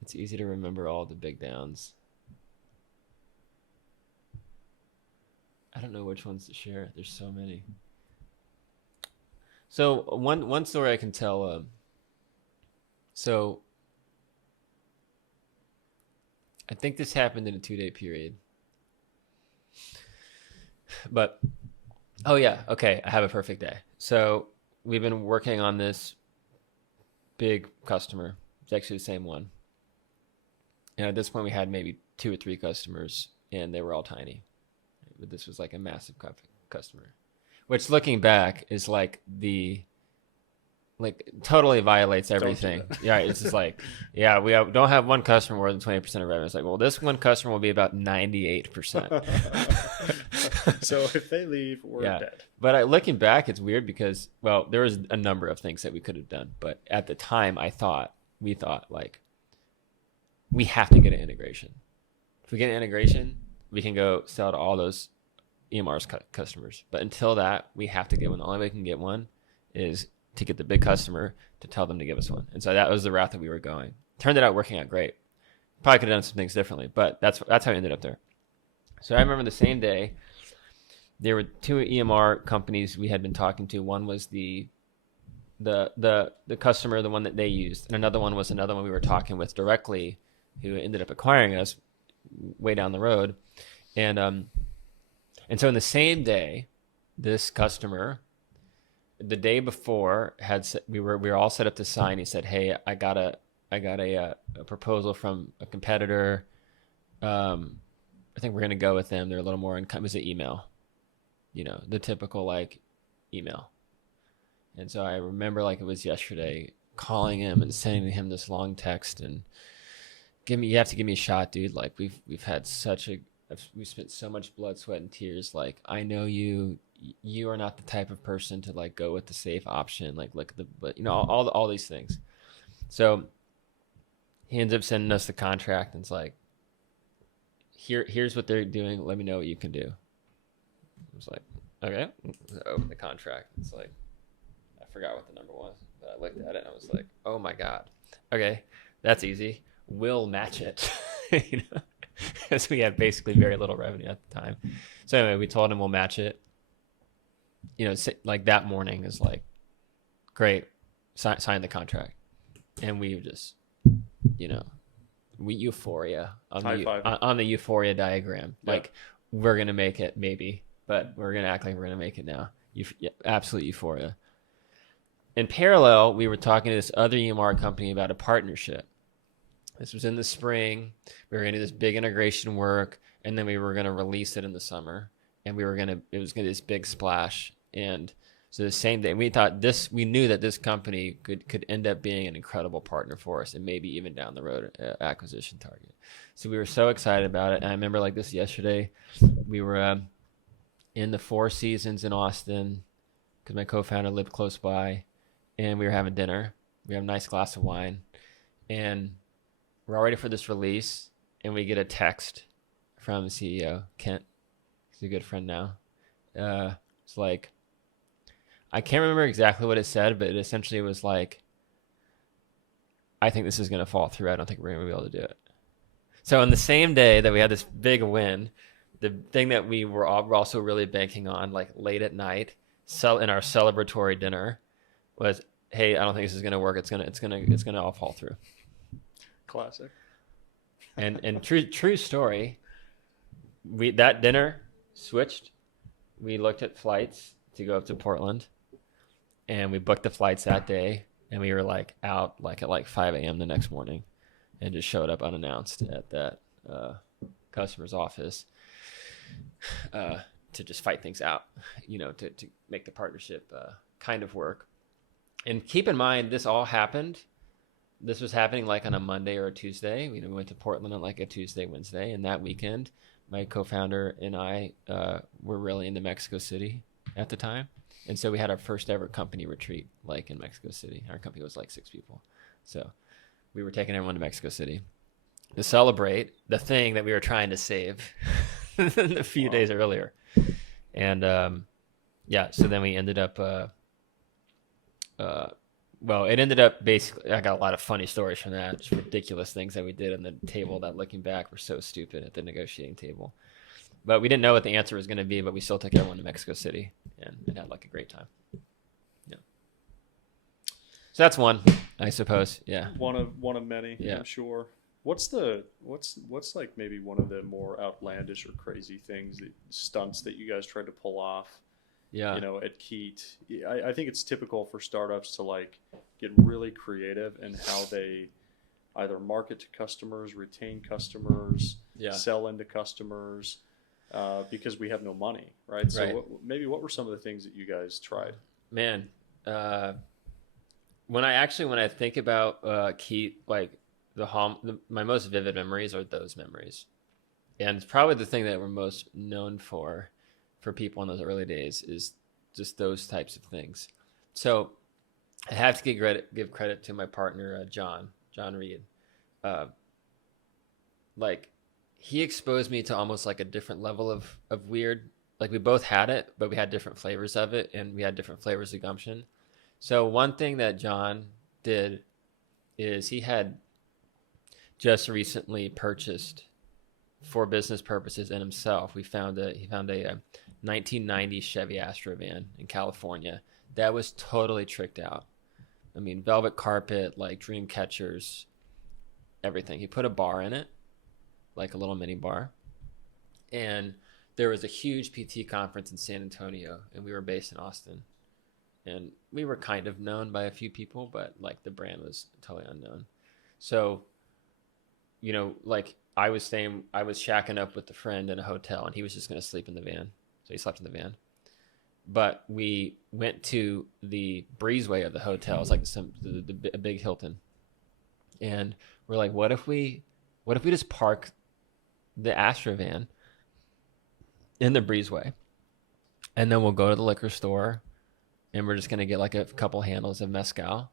It's easy to remember all the big downs. I don't know which ones to share. There's so many. So one story I can tell. So I think this happened in a 2-day period. But oh yeah, okay, I have a perfect day. So we've been working on this big customer. It's actually the same one. And at this point we had maybe 2 or 3 customers, and they were all tiny. But this was like a massive customer, which looking back is like totally violates everything. Yeah, it's just like, we don't have one customer more than 20% of revenue. It's like, well, this one customer will be about 98%. So if they leave, we're dead. But looking back, it's weird because, well, there was a number of things that we could have done. But at the time, we thought like, we have to get an integration. If we get an integration, we can go sell to all those EMR's customers. But until that, we have to get one. The only way we can get one is to get the big customer to tell them to give us one. And so that was the route that we were going. Turned out working out great. Probably could have done some things differently, but that's how we ended up there. So I remember the same day, there were 2 EMR companies we had been talking to. One was the customer, the one that they used, and another one was another one we were talking with directly, who ended up acquiring us way down the road. And so in the same day, this customer, the day before, we were all set up to sign. He said, "Hey, I got a proposal from a competitor. I think we're gonna go with them. They're a little more income." It was an email, the typical like email. And so I remember like it was yesterday, calling him and sending him this long text and you have to give me a shot, dude. Like we've had we've spent so much blood, sweat, and tears. Like I know you are not the type of person to like go with the safe option. Like look at but all these things. So he ends up sending us the contract and it's like, here's what they're doing. Let me know what you can do. I was like, okay. I opened the contract. It's like, I forgot what the number was, but I looked at it and I was like, oh my God. Okay, that's easy. We'll match it. Because we had basically very little revenue at the time. So anyway, we told him we'll match it. Like that morning is like, great, sign the contract. And we just, we euphoria on the euphoria diagram. Yeah. Like we're going to make it maybe, but we're going to act like we're going to make it now. Absolute euphoria. In parallel, we were talking to this other EMR company about a partnership. This was in the spring. We were going to do this big integration work, and then we were going to release it in the summer. And it was going to be this big splash. And so the same day, we knew that this company could end up being an incredible partner for us and maybe even down the road acquisition target. So we were so excited about it. And I remember like this yesterday, we were in the Four Seasons in Austin because my co-founder lived close by, and we were having dinner. We have a nice glass of wine, and we're all ready for this release, and we get a text from the CEO, Kent. He's a good friend now. It's like, I can't remember exactly what it said, but it essentially was like, I think this is going to fall through. I don't think we're going to be able to do it. So on the same day that we had this big win, the thing that we were also really banking on, like late at night, in our celebratory dinner, was, hey, I don't think this is going to work. It's gonna all fall through. Classic. And true story. That dinner switched. We looked at flights to go up to Portland, and we booked the flights that day, and we were like out like at like 5 a.m. the next morning, and just showed up unannounced at that customer's office to just fight things out, to make the partnership kind of work. And keep in mind, this all happened. This was happening like on a Monday or a Tuesday. We went to Portland on like a Tuesday, Wednesday, and that weekend, my co-founder and I were really into Mexico City at the time. And so we had our first ever company retreat like in Mexico City. Our company was like 6 people. So we were taking everyone to Mexico City to celebrate the thing that we were trying to save a few days earlier. And so then we ended up, it ended up basically, I got a lot of funny stories from that, just ridiculous things that we did on the table that looking back were so stupid at the negotiating table. But we didn't know what the answer was going to be, but we still took everyone to Mexico City and had like a great time. Yeah. So that's one, I suppose. Yeah. One of many, yeah. I'm sure. What's like maybe one of the more outlandish or crazy stunts that you guys tried to pull off? Yeah. At KEET. I think it's typical for startups to like get really creative in how they either market to customers, retain customers, sell into customers, because we have no money, right? So what were some of the things that you guys tried? Man, when I think about KEET, like my most vivid memories are those memories, and it's probably the thing that we're most known for people in those early days is just those types of things. So I have to give credit to my partner, John Reed. Like he exposed me to almost like a different level of weird, like we both had it, but we had different flavors of it and we had different flavors of gumption. So one thing that John did is he had just recently purchased for business purposes and himself. He found a 1990 Chevy Astro van in California that was totally tricked out. I mean, velvet carpet, like dream catchers, everything. He put a bar in it, like a little mini bar. And there was a huge PT conference in San Antonio, and we were based in Austin. And we were kind of known by a few people, but like the brand was totally unknown. So, like I was shacking up with a friend in a hotel, and he was just going to sleep in the van. So he slept in the van. But we went to the breezeway of the hotel. It's like a big Hilton. And we're like, what if we what if we just park the Astra van in the breezeway, and then we'll go to the liquor store, and we're just gonna get like a couple handles of mezcal,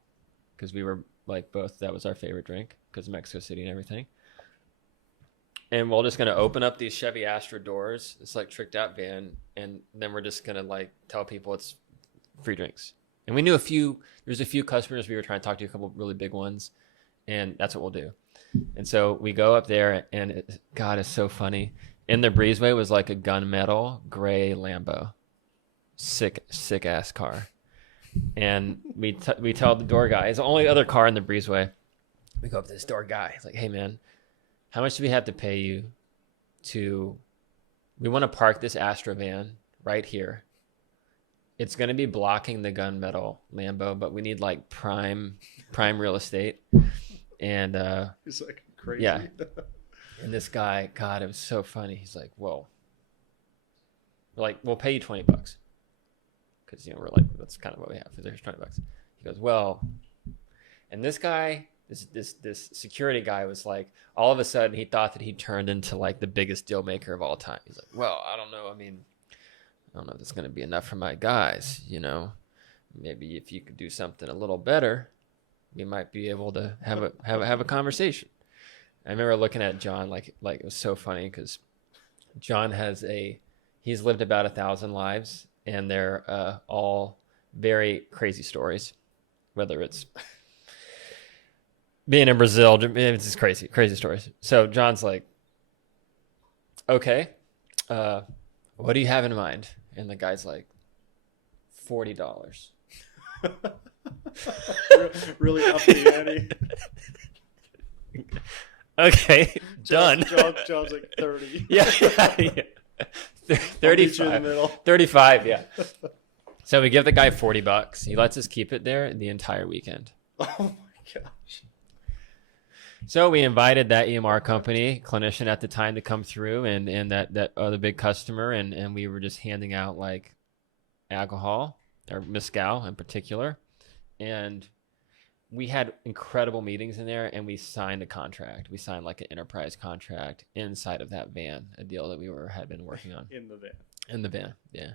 because we were like both, that was our favorite drink because of Mexico City and everything. And we're just gonna open up these Chevy Astra doors. It's like tricked out van, and then we're just gonna like tell people it's free drinks. And we knew there's a few customers we were trying to talk to, a couple really big ones, and that's what we'll do. And so we go up there, and God, it's so funny. In the breezeway was like a gunmetal gray Lambo, sick ass car. And we tell the door guy, it's the only other car in the breezeway. We go up to this door guy. It's like, hey man, how much do we have to pay you we want to park this Astra van right here. It's going to be blocking the gunmetal Lambo, but we need like prime real estate. And It's like crazy. yeah. And this guy, God, it was so funny. He's like, whoa. We're like, we'll pay you $20. Because, we're like, that's kind of what we have. There's $20. He goes, well, and this guy, this security guy was like, all of a sudden he thought that he turned into like the biggest deal maker of all time. He's like, well, I don't know. I mean, I don't know if it's going to be enough for my guys, maybe if you could do something a little better, we might be able to have a conversation. I remember looking at John like it was so funny, because John he's lived about 1,000 lives, and they're all very crazy stories, whether it's being in Brazil, it's just crazy stories. So John's like, okay, what do you have in mind? And the guy's like, $40. Really up the ante. Okay, done. John's like 30. Yeah. 35. 35, yeah. So we give the guy $40. He lets us keep it there the entire weekend. Oh my gosh. So we invited that EMR company clinician at the time to come through, and that other big customer, and we were just handing out like alcohol, or mezcal in particular, and we had incredible meetings in there, and we signed a contract. We signed like an enterprise contract inside of that van, a deal that we had been working on. In the van. In the van, yeah.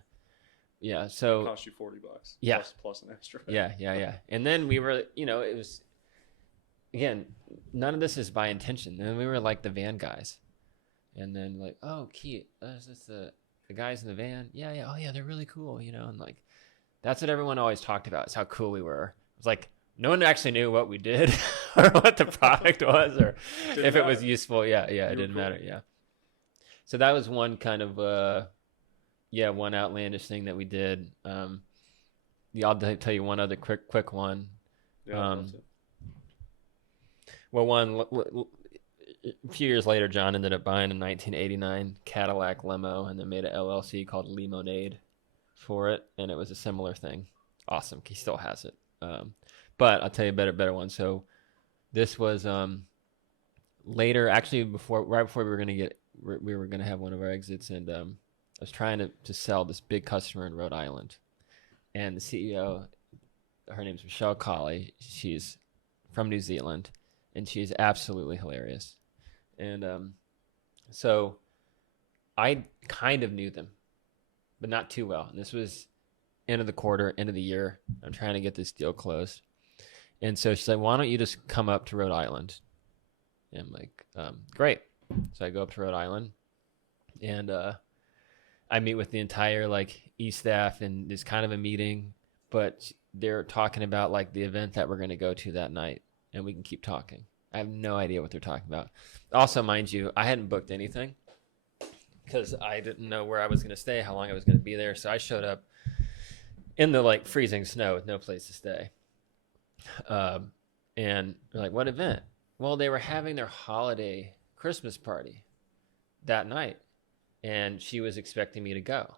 Yeah, so... It cost you $40. Yeah. Plus an extra. Yeah. And then we were, it was... Again, none of this is by intention. And we were like the van guys. And then like, oh, KEET, is this the guys in the van? Yeah, oh yeah, they're really cool, and like, that's what everyone always talked about, is how cool we were. It was like, no one actually knew what we did or what the product was, or if it was useful. Yeah, it didn't matter. Yeah. So that was one kind of, one outlandish thing that we did. I'll tell you one other quick one. Yeah, a few years later, John ended up buying a 1989 Cadillac limo, and then made an LLC called Lemonade for it, and it was a similar thing. Awesome. He still has it. But I'll tell you a better one. So this was later, actually right before we were gonna have one of our exits, and I was trying to sell this big customer in Rhode Island, and the CEO, her name's Michelle Colley. She's from New Zealand, and she's absolutely hilarious. And so I kind of knew them, but not too well. And this was end of the quarter, end of the year. I'm trying to get this deal closed. And so she's like, why don't you just come up to Rhode Island? And I'm like, great. So I go up to Rhode Island, and I meet with the entire like E-staff, and there's kind of a meeting, but they're talking about like the event that we're going to go to that night, and we can keep talking. I have no idea what they're talking about. Also, mind you, I hadn't booked anything because I didn't know where I was going to stay, how long I was going to be there. So I showed up in the like freezing snow with no place to stay. And they're like, what event? Well, they were having their holiday Christmas party that night, and she was expecting me to go.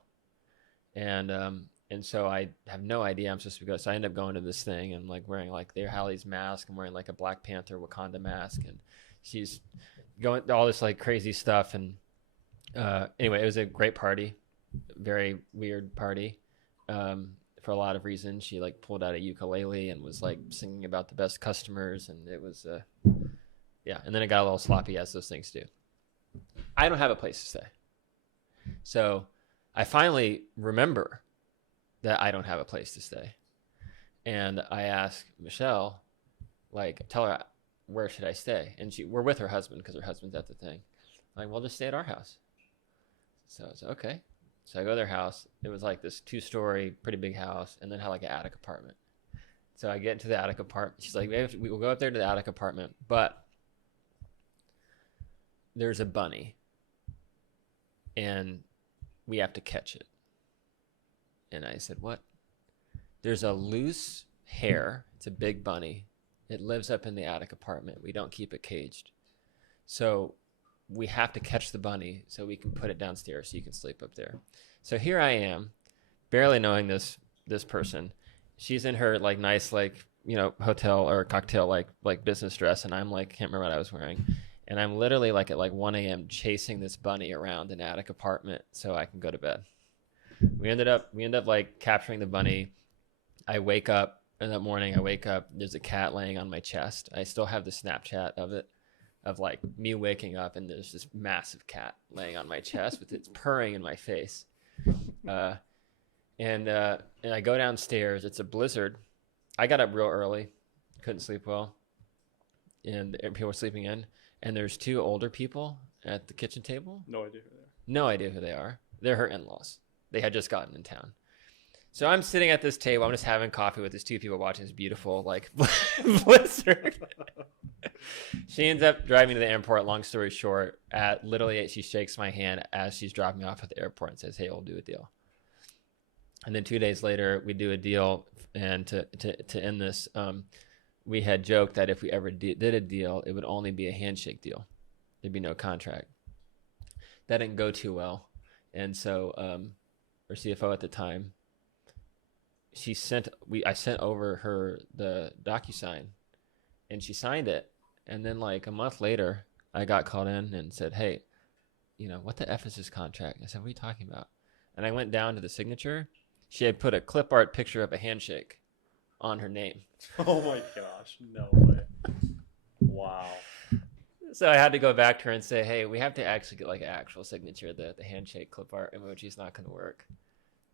And so I have no idea I'm supposed to go. So I end up going to this thing and like wearing like their Hallie's mask. I'm wearing like a Black Panther Wakanda mask, and she's going all this like crazy stuff. And anyway, it was a great party, very weird party. For a lot of reasons. She like pulled out a ukulele and was like singing about the best customers, and it was Yeah, and then it got a little sloppy, as those things do. I don't have a place to stay. So I finally remember that I don't have a place to stay. And I asked Michelle, like, tell her, where should I stay? And we're with her husband because her husband's at the thing. Like, well, just stay at our house. So I said, okay. So I go to their house. It was like this 2-story, pretty big house, and then had like an attic apartment. So I get into the attic apartment. She's like, we will go up there to the attic apartment, but there's a bunny, and we have to catch it. And I said, what? There's a loose hair. It's a big bunny. It lives up in the attic apartment. We don't keep it caged. So we have to catch the bunny so we can put it downstairs so you can sleep up there. So here I am, barely knowing this person. She's in her like nice like, you know, hotel or cocktail like business dress, and I'm like, can't remember what I was wearing. And I'm literally like at like 1 a.m. chasing this bunny around an attic apartment so I can go to bed. We end up like capturing the bunny. I wake up in that morning. There's a cat laying on my chest. I still have the Snapchat of it, of like me waking up and there's this massive cat laying on my chest with its purring in my face. And I go downstairs. It's a blizzard. I got up real early, couldn't sleep well, and people were sleeping in. And there's 2 older people at the kitchen table. No idea who they are. No idea who they are. They're her in-laws. They had just gotten in town. So I'm sitting at this table. I'm just having coffee with these 2 people watching this beautiful like blizzard. She ends up driving to the airport. Long story short, at literally she shakes my hand as she's dropping me off at the airport and says, "Hey, we'll do a deal." And then 2 days later, we do a deal. And to end this, we had joked that if we ever did a deal, it would only be a handshake deal. There'd be no contract. That didn't go too well. And so our CFO at the time, I sent over her the DocuSign, and she signed it. And then like a month later, I got called in and said, "Hey, you know, what the F is this contract?" I said, "What are you talking about?" And I went down to the signature. She had put a clip art picture of a handshake on her name. Oh my gosh, no way. Wow. So I had to go back to her and say, "Hey, we have to actually get like an actual signature. The handshake clip art emoji is not going to work."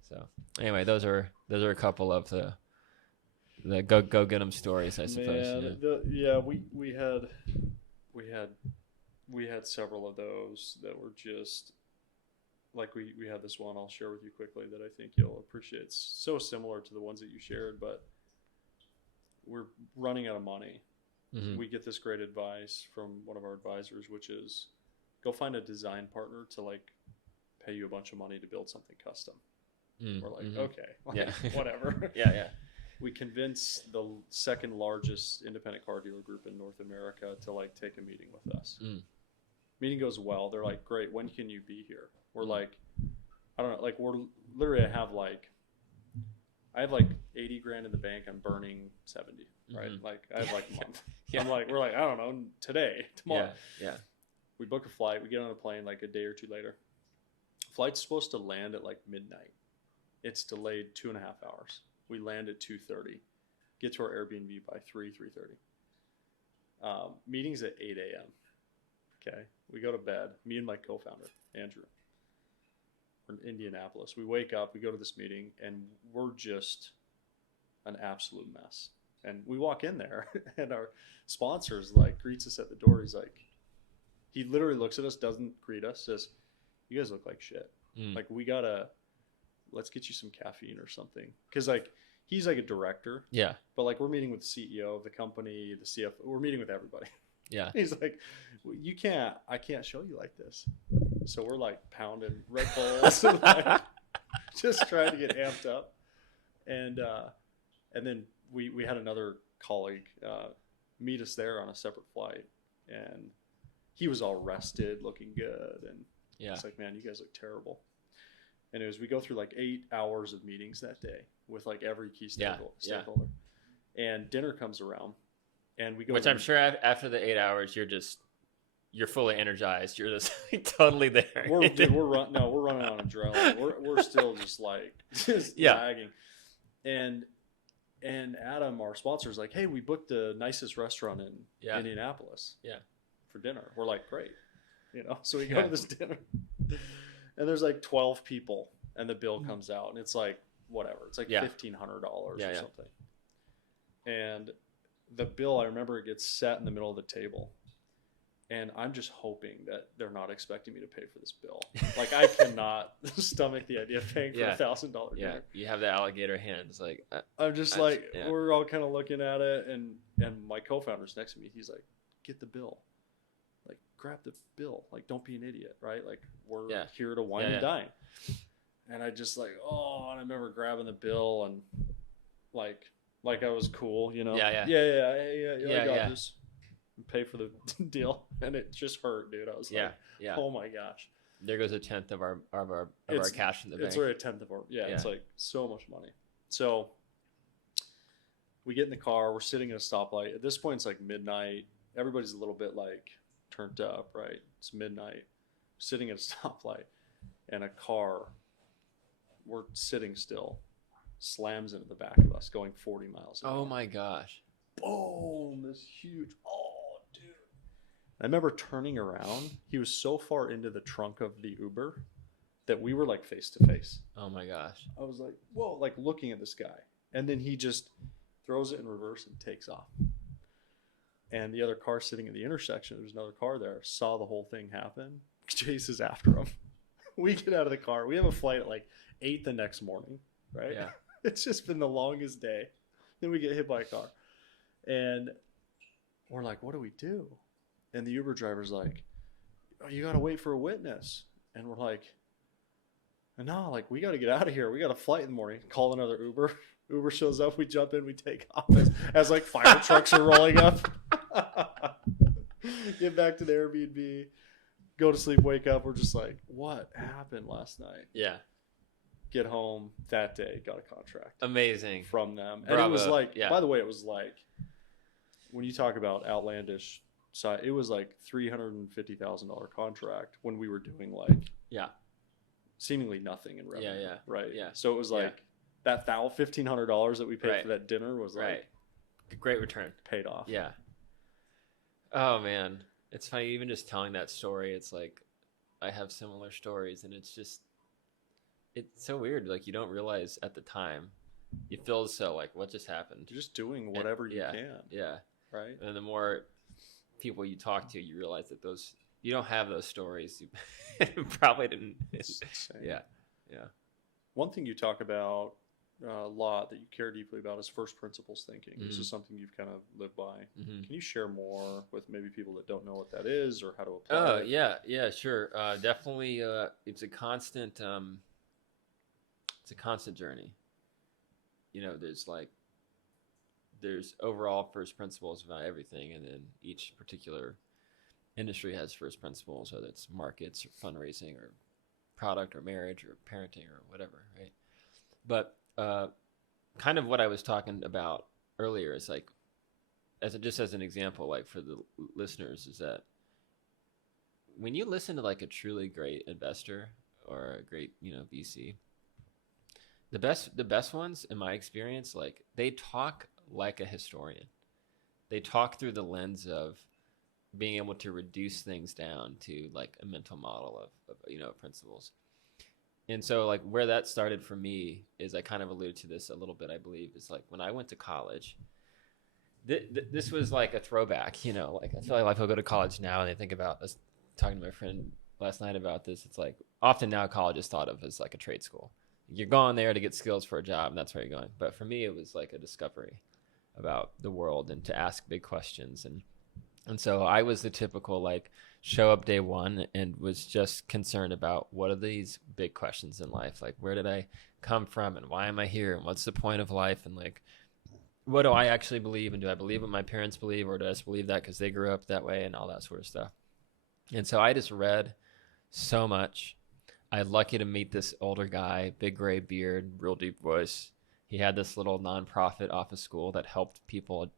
So anyway, those are a couple of the go get 'em stories, I suppose. Man, we had several of those that were just like we had this one I'll share with you quickly that I think you'll appreciate. It's so similar to the ones that you shared, but we're running out of money. Mm-hmm. We get this great advice from one of our advisors, which is go find a design partner to like pay you a bunch of money to build something custom. We're like, okay, like, whatever. Yeah. We convince the second largest independent car dealer group in North America to like take a meeting with us. Meeting goes well. They're like, great, when can you be here? We're like, I don't know, like we're literally I have like 80 grand in the bank. I'm burning 70, right? Like I have like a month. We're like, I don't know, today, tomorrow. Yeah. We book a flight. We get on a plane like a day or two later. Flight's supposed to land at like midnight. It's delayed 2.5 hours. We land at 2:30. Get to our Airbnb by 3:30. Meeting's at 8 a.m. Okay. We go to bed. Me and my co-founder, Andrew. We're in Indianapolis. We wake up, we go to this meeting, and we're just an absolute mess. And we walk in there, and our sponsors like greets us at the door. He's like, he literally looks at us, doesn't greet us, says, "You guys look like shit. Like let's get you some caffeine or something." Because like he's like a director. Yeah. But like we're meeting with the CEO of the company, the CFO. We're meeting with everybody. Yeah. He's like, I can't show you like this. So we're like pounding Red Bulls and like just trying to get amped up. And then we had another colleague meet us there on a separate flight, and he was all rested, looking good, and it's like, man, you guys look terrible. Anyways, we go through like 8 hours of meetings that day with like every key stakeholder. And dinner comes around, and we go. Which I'm sure after the 8 hours, you're fully energized. You're just like, totally there. We're running on adrenaline. We're still just like lagging. And Adam, our sponsor, is like, "Hey, we booked the nicest restaurant in Indianapolis." Yeah. for dinner. We're like, great. So we go to this dinner and there's like 12 people and the bill comes out and it's like, whatever. It's like $1,500 or something. And the bill, I remember it gets set in the middle of the table. And I'm just hoping that they're not expecting me to pay for this bill. Like, I cannot stomach the idea of paying for $1,000 dinner. Yeah, you have the alligator hands. Like, I'm just we're all kind of looking at it, and my co-founder's next to me. He's like, get the bill. Like, grab the bill. Like, don't be an idiot, right? Like, we're here to wine and dine. And I just and I remember grabbing the bill and like I was cool, I got this. Pay for the deal, and it just hurt, dude. I was oh my gosh, there goes a tenth of our cash in the bank. It's already a tenth of our it's like so much money. So we get in the car, we're sitting at a stoplight. At this point it's like midnight, everybody's a little bit like turned up, right? It's midnight, sitting at a stoplight, and a car, we're sitting still, slams into the back of us going 40 miles an hour. Oh my gosh. Boom, this huge I remember turning around. He was so far into the trunk of the Uber that we were like face to face. Oh my gosh. I was like, whoa, like looking at this guy. And then he just throws it in reverse and takes off. And the other car sitting in the intersection, there's another car there, saw the whole thing happen, chases after him. We get out of the car. We have a flight at like 8 the next morning, right? Yeah. It's just been the longest day. Then we get hit by a car. And we're like, what do we do? And the Uber driver's like, oh, you got to wait for a witness. And we're like, no, like, we got to get out of here. We got a flight in the morning. Call another Uber. Uber shows up. We jump in. We take off as like fire trucks are rolling up. Get back to the Airbnb. Go to sleep, wake up. We're just like, what happened last night? Yeah. Get home that day. Got a contract. Amazing. From them. Bravo. And it was like, by the way, it was like, when you talk about outlandish, so it was like $350,000 contract when we were doing like seemingly nothing in revenue, right? Yeah. So it was like that $1,500 that we paid for that dinner was like a great return, paid off. Yeah. Oh man, it's funny even just telling that story. It's like I have similar stories, and it's so weird. Like you don't realize at the time, you feel so like what just happened. You're just doing whatever you can. Yeah. Right. And the more people you talk to, you realize that you don't have those stories. You probably didn't. Yeah. One thing you talk about a lot that you care deeply about is first principles thinking. Mm-hmm. This is something you've kind of lived by. Mm-hmm. Can you share more with maybe people that don't know what that is or how to apply it? Yeah, sure. Definitely, it's a constant journey. There's overall first principles about everything, and then each particular industry has first principles, whether it's markets or fundraising or product or marriage or parenting or whatever, right? But kind of what I was talking about earlier is like, as an example, like for the listeners, is that when you listen to like a truly great investor or a great VC, the best ones in my experience, like they talk like a historian. They talk through the lens of being able to reduce things down to like a mental model of principles. And so like where that started for me is, I kind of alluded to this a little bit, I believe, is like when I went to college, this was like a throwback, like I feel like people go to college now and they think about this. Talking to my friend last night about this, it's like often now college is thought of as like a trade school. You're going there to get skills for a job, and that's where you're going. But for me, it was like a discovery about the world and to ask big questions. And so I was the typical like show up day one and was just concerned about what are these big questions in life? Like, where did I come from and why am I here? And what's the point of life? And like, what do I actually believe? And do I believe what my parents believe, or do I just believe that because they grew up that way and all that sort of stuff? And so I just read so much. I was lucky to meet this older guy, big gray beard, real deep voice. He had this little nonprofit office school that helped people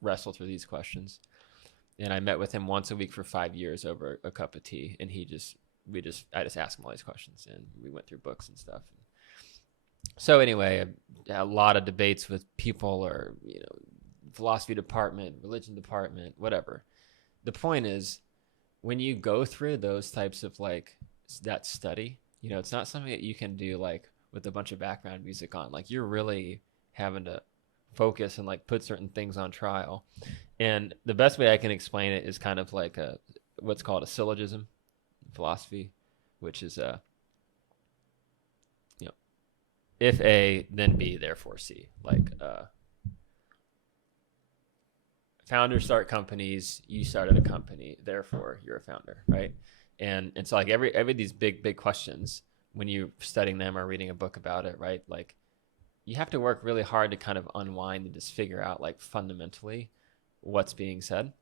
wrestle through these questions. And I met with him once a week for 5 years over a cup of tea. And I just asked him all these questions, and we went through books and stuff. So anyway, a lot of debates with people, or, philosophy department, religion department, whatever. the point is, when you go through those types of like that study, it's not something that you can do like with a bunch of background music on. Like you're really having to focus and like put certain things on trial. And the best way I can explain it is kind of like what's called a syllogism philosophy, which is you know, if A, then B, therefore C. Like founders start companies, you started a company, therefore you're a founder, right? And it's like every these big questions, when you're studying them or reading a book about it, right? Like you have to work really hard to kind of unwind and just figure out like fundamentally what's being said.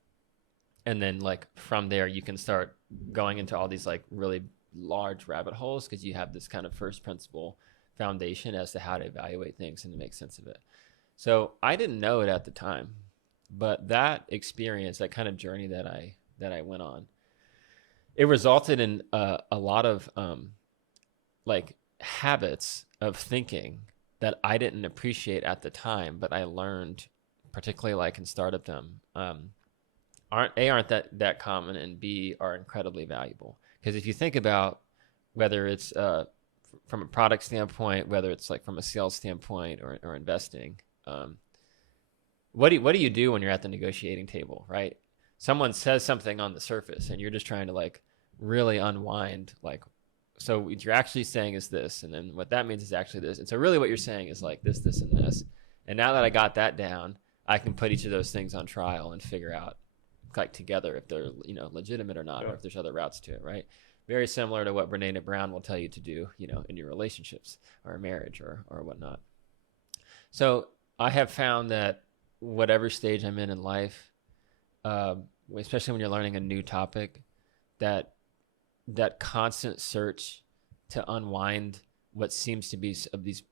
And then like from there you can start going into all these like really large rabbit holes because you have this kind of first principle foundation as to how to evaluate things and to make sense of it. So I didn't know it at the time, but that experience, that kind of journey that I went on, it resulted in a lot of like habits of thinking that I didn't appreciate at the time, but I learned, particularly like in startupdom, aren't that common, and B, are incredibly valuable. Because if you think about whether it's from a product standpoint, whether it's like from a sales standpoint or investing, what do you do when you're at the negotiating table, right? Someone says something on the surface, and you're just trying to like really unwind, like, so what you're actually saying is this, and then what that means is actually this, and so really what you're saying is like this, and this. And now that I got that down, I can put each of those things on trial and figure out like together if they're legitimate or not, or if there's other routes to it, right? Very similar to what Brené Brown will tell you to do, in your relationships or a marriage or whatnot. So I have found that whatever stage I'm in life, especially when you're learning a new topic, that constant search to unwind what seems to be of these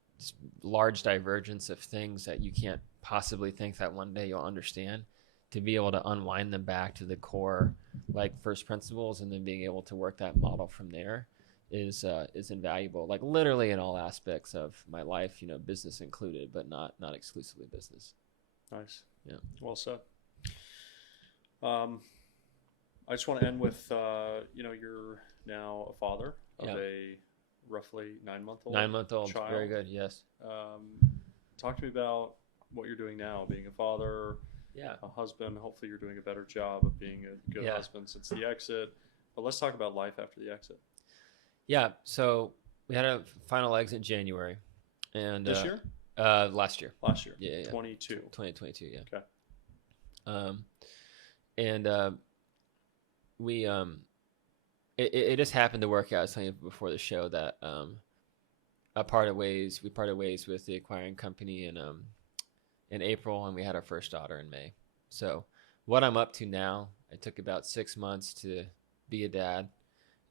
large divergence of things that you can't possibly think that one day you'll understand, to be able to unwind them back to the core, like first principles, and then being able to work that model from there is invaluable. Like literally in all aspects of my life, business included, but not exclusively business. Nice. Yeah. Well said. I just want to end with, you're now a father of a roughly 9-month-old. 9-month-old child. Very good. Yes. Talk to me about what you're doing now, being a father, a husband. Hopefully you're doing a better job of being a good husband since the exit. But let's talk about life after the exit. Yeah. So we had a final exit in January. And this year? Last year. Yeah. 22. 2022. Yeah. Okay. And we it just happened to work out. I was telling you before the show that we parted ways with the acquiring company in April, and we had our first daughter in May. So what I'm up to now, I took about 6 months to be a dad,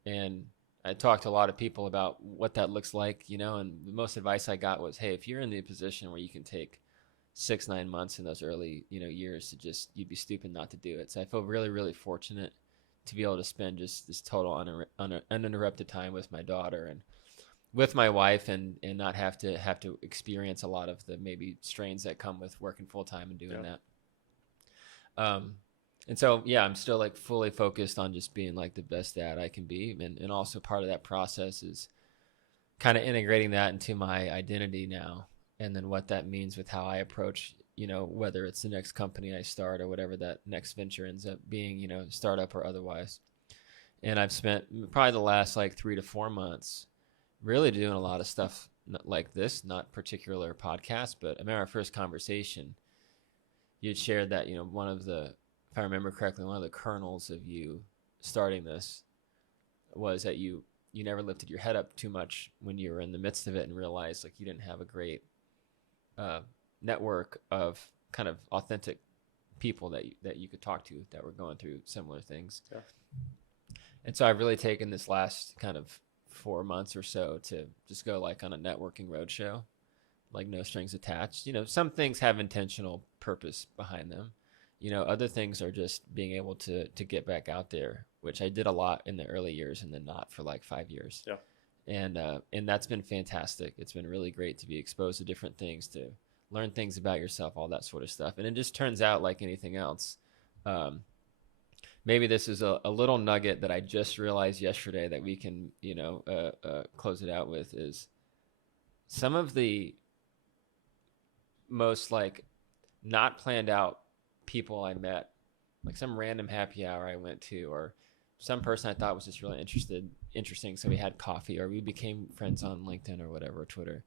and I talked to a lot of people about what that looks like, and the most advice I got was, hey, if you're in the position where you can take 6-9 months in those early years to just, you'd be stupid not to do it. So I feel really, really fortunate to be able to spend just this total uninterrupted time with my daughter and with my wife, and not have to experience a lot of the maybe strains that come with working full time and doing that. And so, I'm still like fully focused on just being like the best dad I can be. And also part of that process is kind of integrating that into my identity now. And then what that means with how I approach, whether it's the next company I start or whatever that next venture ends up being, startup or otherwise. And I've spent probably the last like 3 to 4 months really doing a lot of stuff like this, not particular podcast, but I remember our first conversation, you had shared that, one of the, if I remember correctly, one of the kernels of you starting this was that you never lifted your head up too much when you were in the midst of it and realized like you didn't have a great network of kind of authentic people that you could talk to that were going through similar things. Yeah. And so I've really taken this last kind of 4 months or so to just go like on a networking roadshow, like no strings attached. Some things have intentional purpose behind them. Other things are just being able to get back out there, which I did a lot in the early years and then not for like 5 years. Yeah. And that's been fantastic. It's been really great to be exposed to different things, to learn things about yourself, all that sort of stuff. And it just turns out like anything else. maybe this is a little nugget that I just realized yesterday that we can, close it out with is some of the most like not planned out people I met, like some random happy hour I went to, or some person I thought was just really interesting. So we had coffee, or we became friends on LinkedIn or whatever, or Twitter,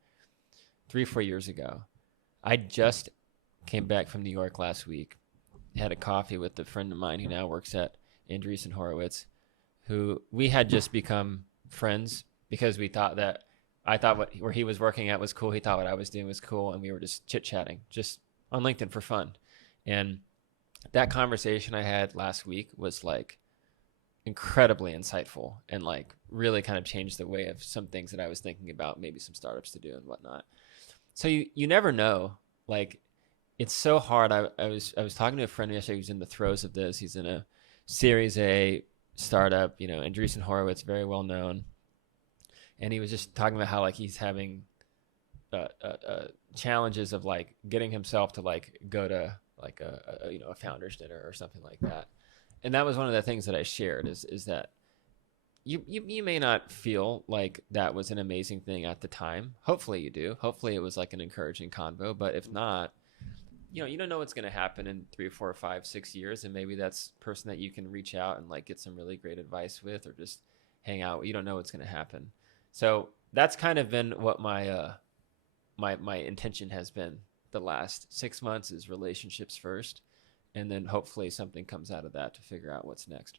3-4 years ago. I just came back from New York last week, had a coffee with a friend of mine who now works at Andreessen Horowitz, who we had just become friends because we thought that I thought where he was working at was cool. He thought what I was doing was cool. And we were just chit chatting just on LinkedIn for fun. And that conversation I had last week was like incredibly insightful and like really kind of changed the way of some things that I was thinking about, maybe some startups to do and whatnot. So you never know. Like, it's so hard. I was talking to a friend yesterday who's in the throes of this. He's in a Series A startup, Andreessen Horowitz, very well known. And he was just talking about how like he's having challenges of like getting himself to like go to like a founder's dinner or something like that. And that was one of the things that I shared is that you may not feel like that was an amazing thing at the time. Hopefully you do. Hopefully it was like an encouraging convo. But if not, you don't know what's going to happen in 3, 4, 5, 6 years, and maybe that's a person that you can reach out and like get some really great advice with, or just hang out. You don't know what's going to happen. So that's kind of been what my my intention has been the last 6 months, is relationships first, and then hopefully something comes out of that to figure out what's next.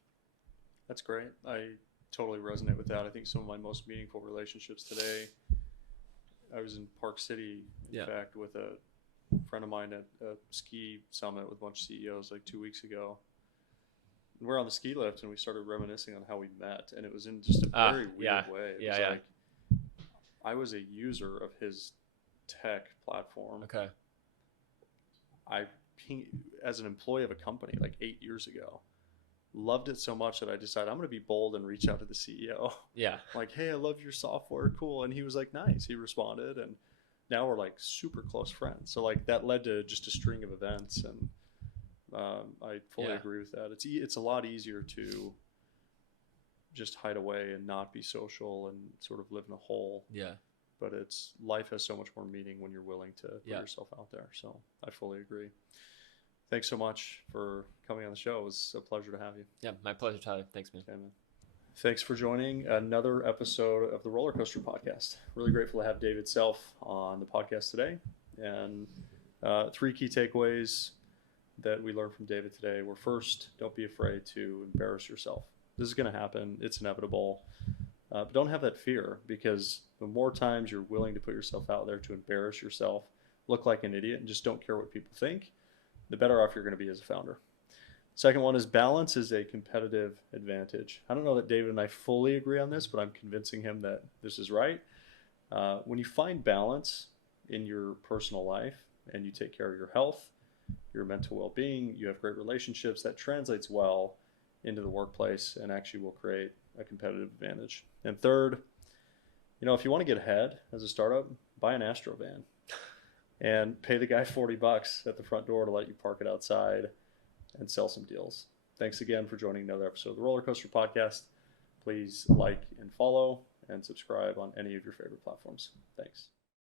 That's great. I totally resonate with that. I think some of my most meaningful relationships today, I was in Park City, in fact, with a friend of mine at a ski summit with a bunch of CEOs like 2 weeks ago. And we're on the ski lift and we started reminiscing on how we met, and it was in just a very weird way. It was like I was a user of his tech platform. Okay. As an employee of a company like 8 years ago, loved it so much that I decided I'm going to be bold and reach out to the CEO. Yeah. Like, hey, I love your software. Cool. And he was like, nice. He responded. And now we're like super close friends. So like that led to just a string of events. And I fully agree with that. It's a lot easier to just hide away and not be social and sort of live in a hole. Yeah. But life has so much more meaning when you're willing to put yourself out there. So I fully agree. Thanks so much for coming on the show. It was a pleasure to have you. Yeah, my pleasure, Tyler. Thanks, man. Okay, man. Thanks for joining another episode of the Roller Coaster Podcast. Really grateful to have David Self on the podcast today. And 3 key takeaways that we learned from David today were: first, don't be afraid to embarrass yourself. This is going to happen. It's inevitable. But don't have that fear, because the more times you're willing to put yourself out there to embarrass yourself, look like an idiot, and just don't care what people think, the better off you're going to be as a founder. Second one is balance is a competitive advantage. I don't know that David and I fully agree on this, but I'm convincing him that this is right. When you find balance in your personal life and you take care of your health, your mental well-being, you have great relationships, that translates well into the workplace and actually will create a competitive advantage. And third, if you want to get ahead as a startup, buy an Astro van and pay the guy $40 at the front door to let you park it outside and sell some deals. Thanks again for joining another episode of the Roller Coaster Podcast. Please like and follow and subscribe on any of your favorite platforms. Thanks.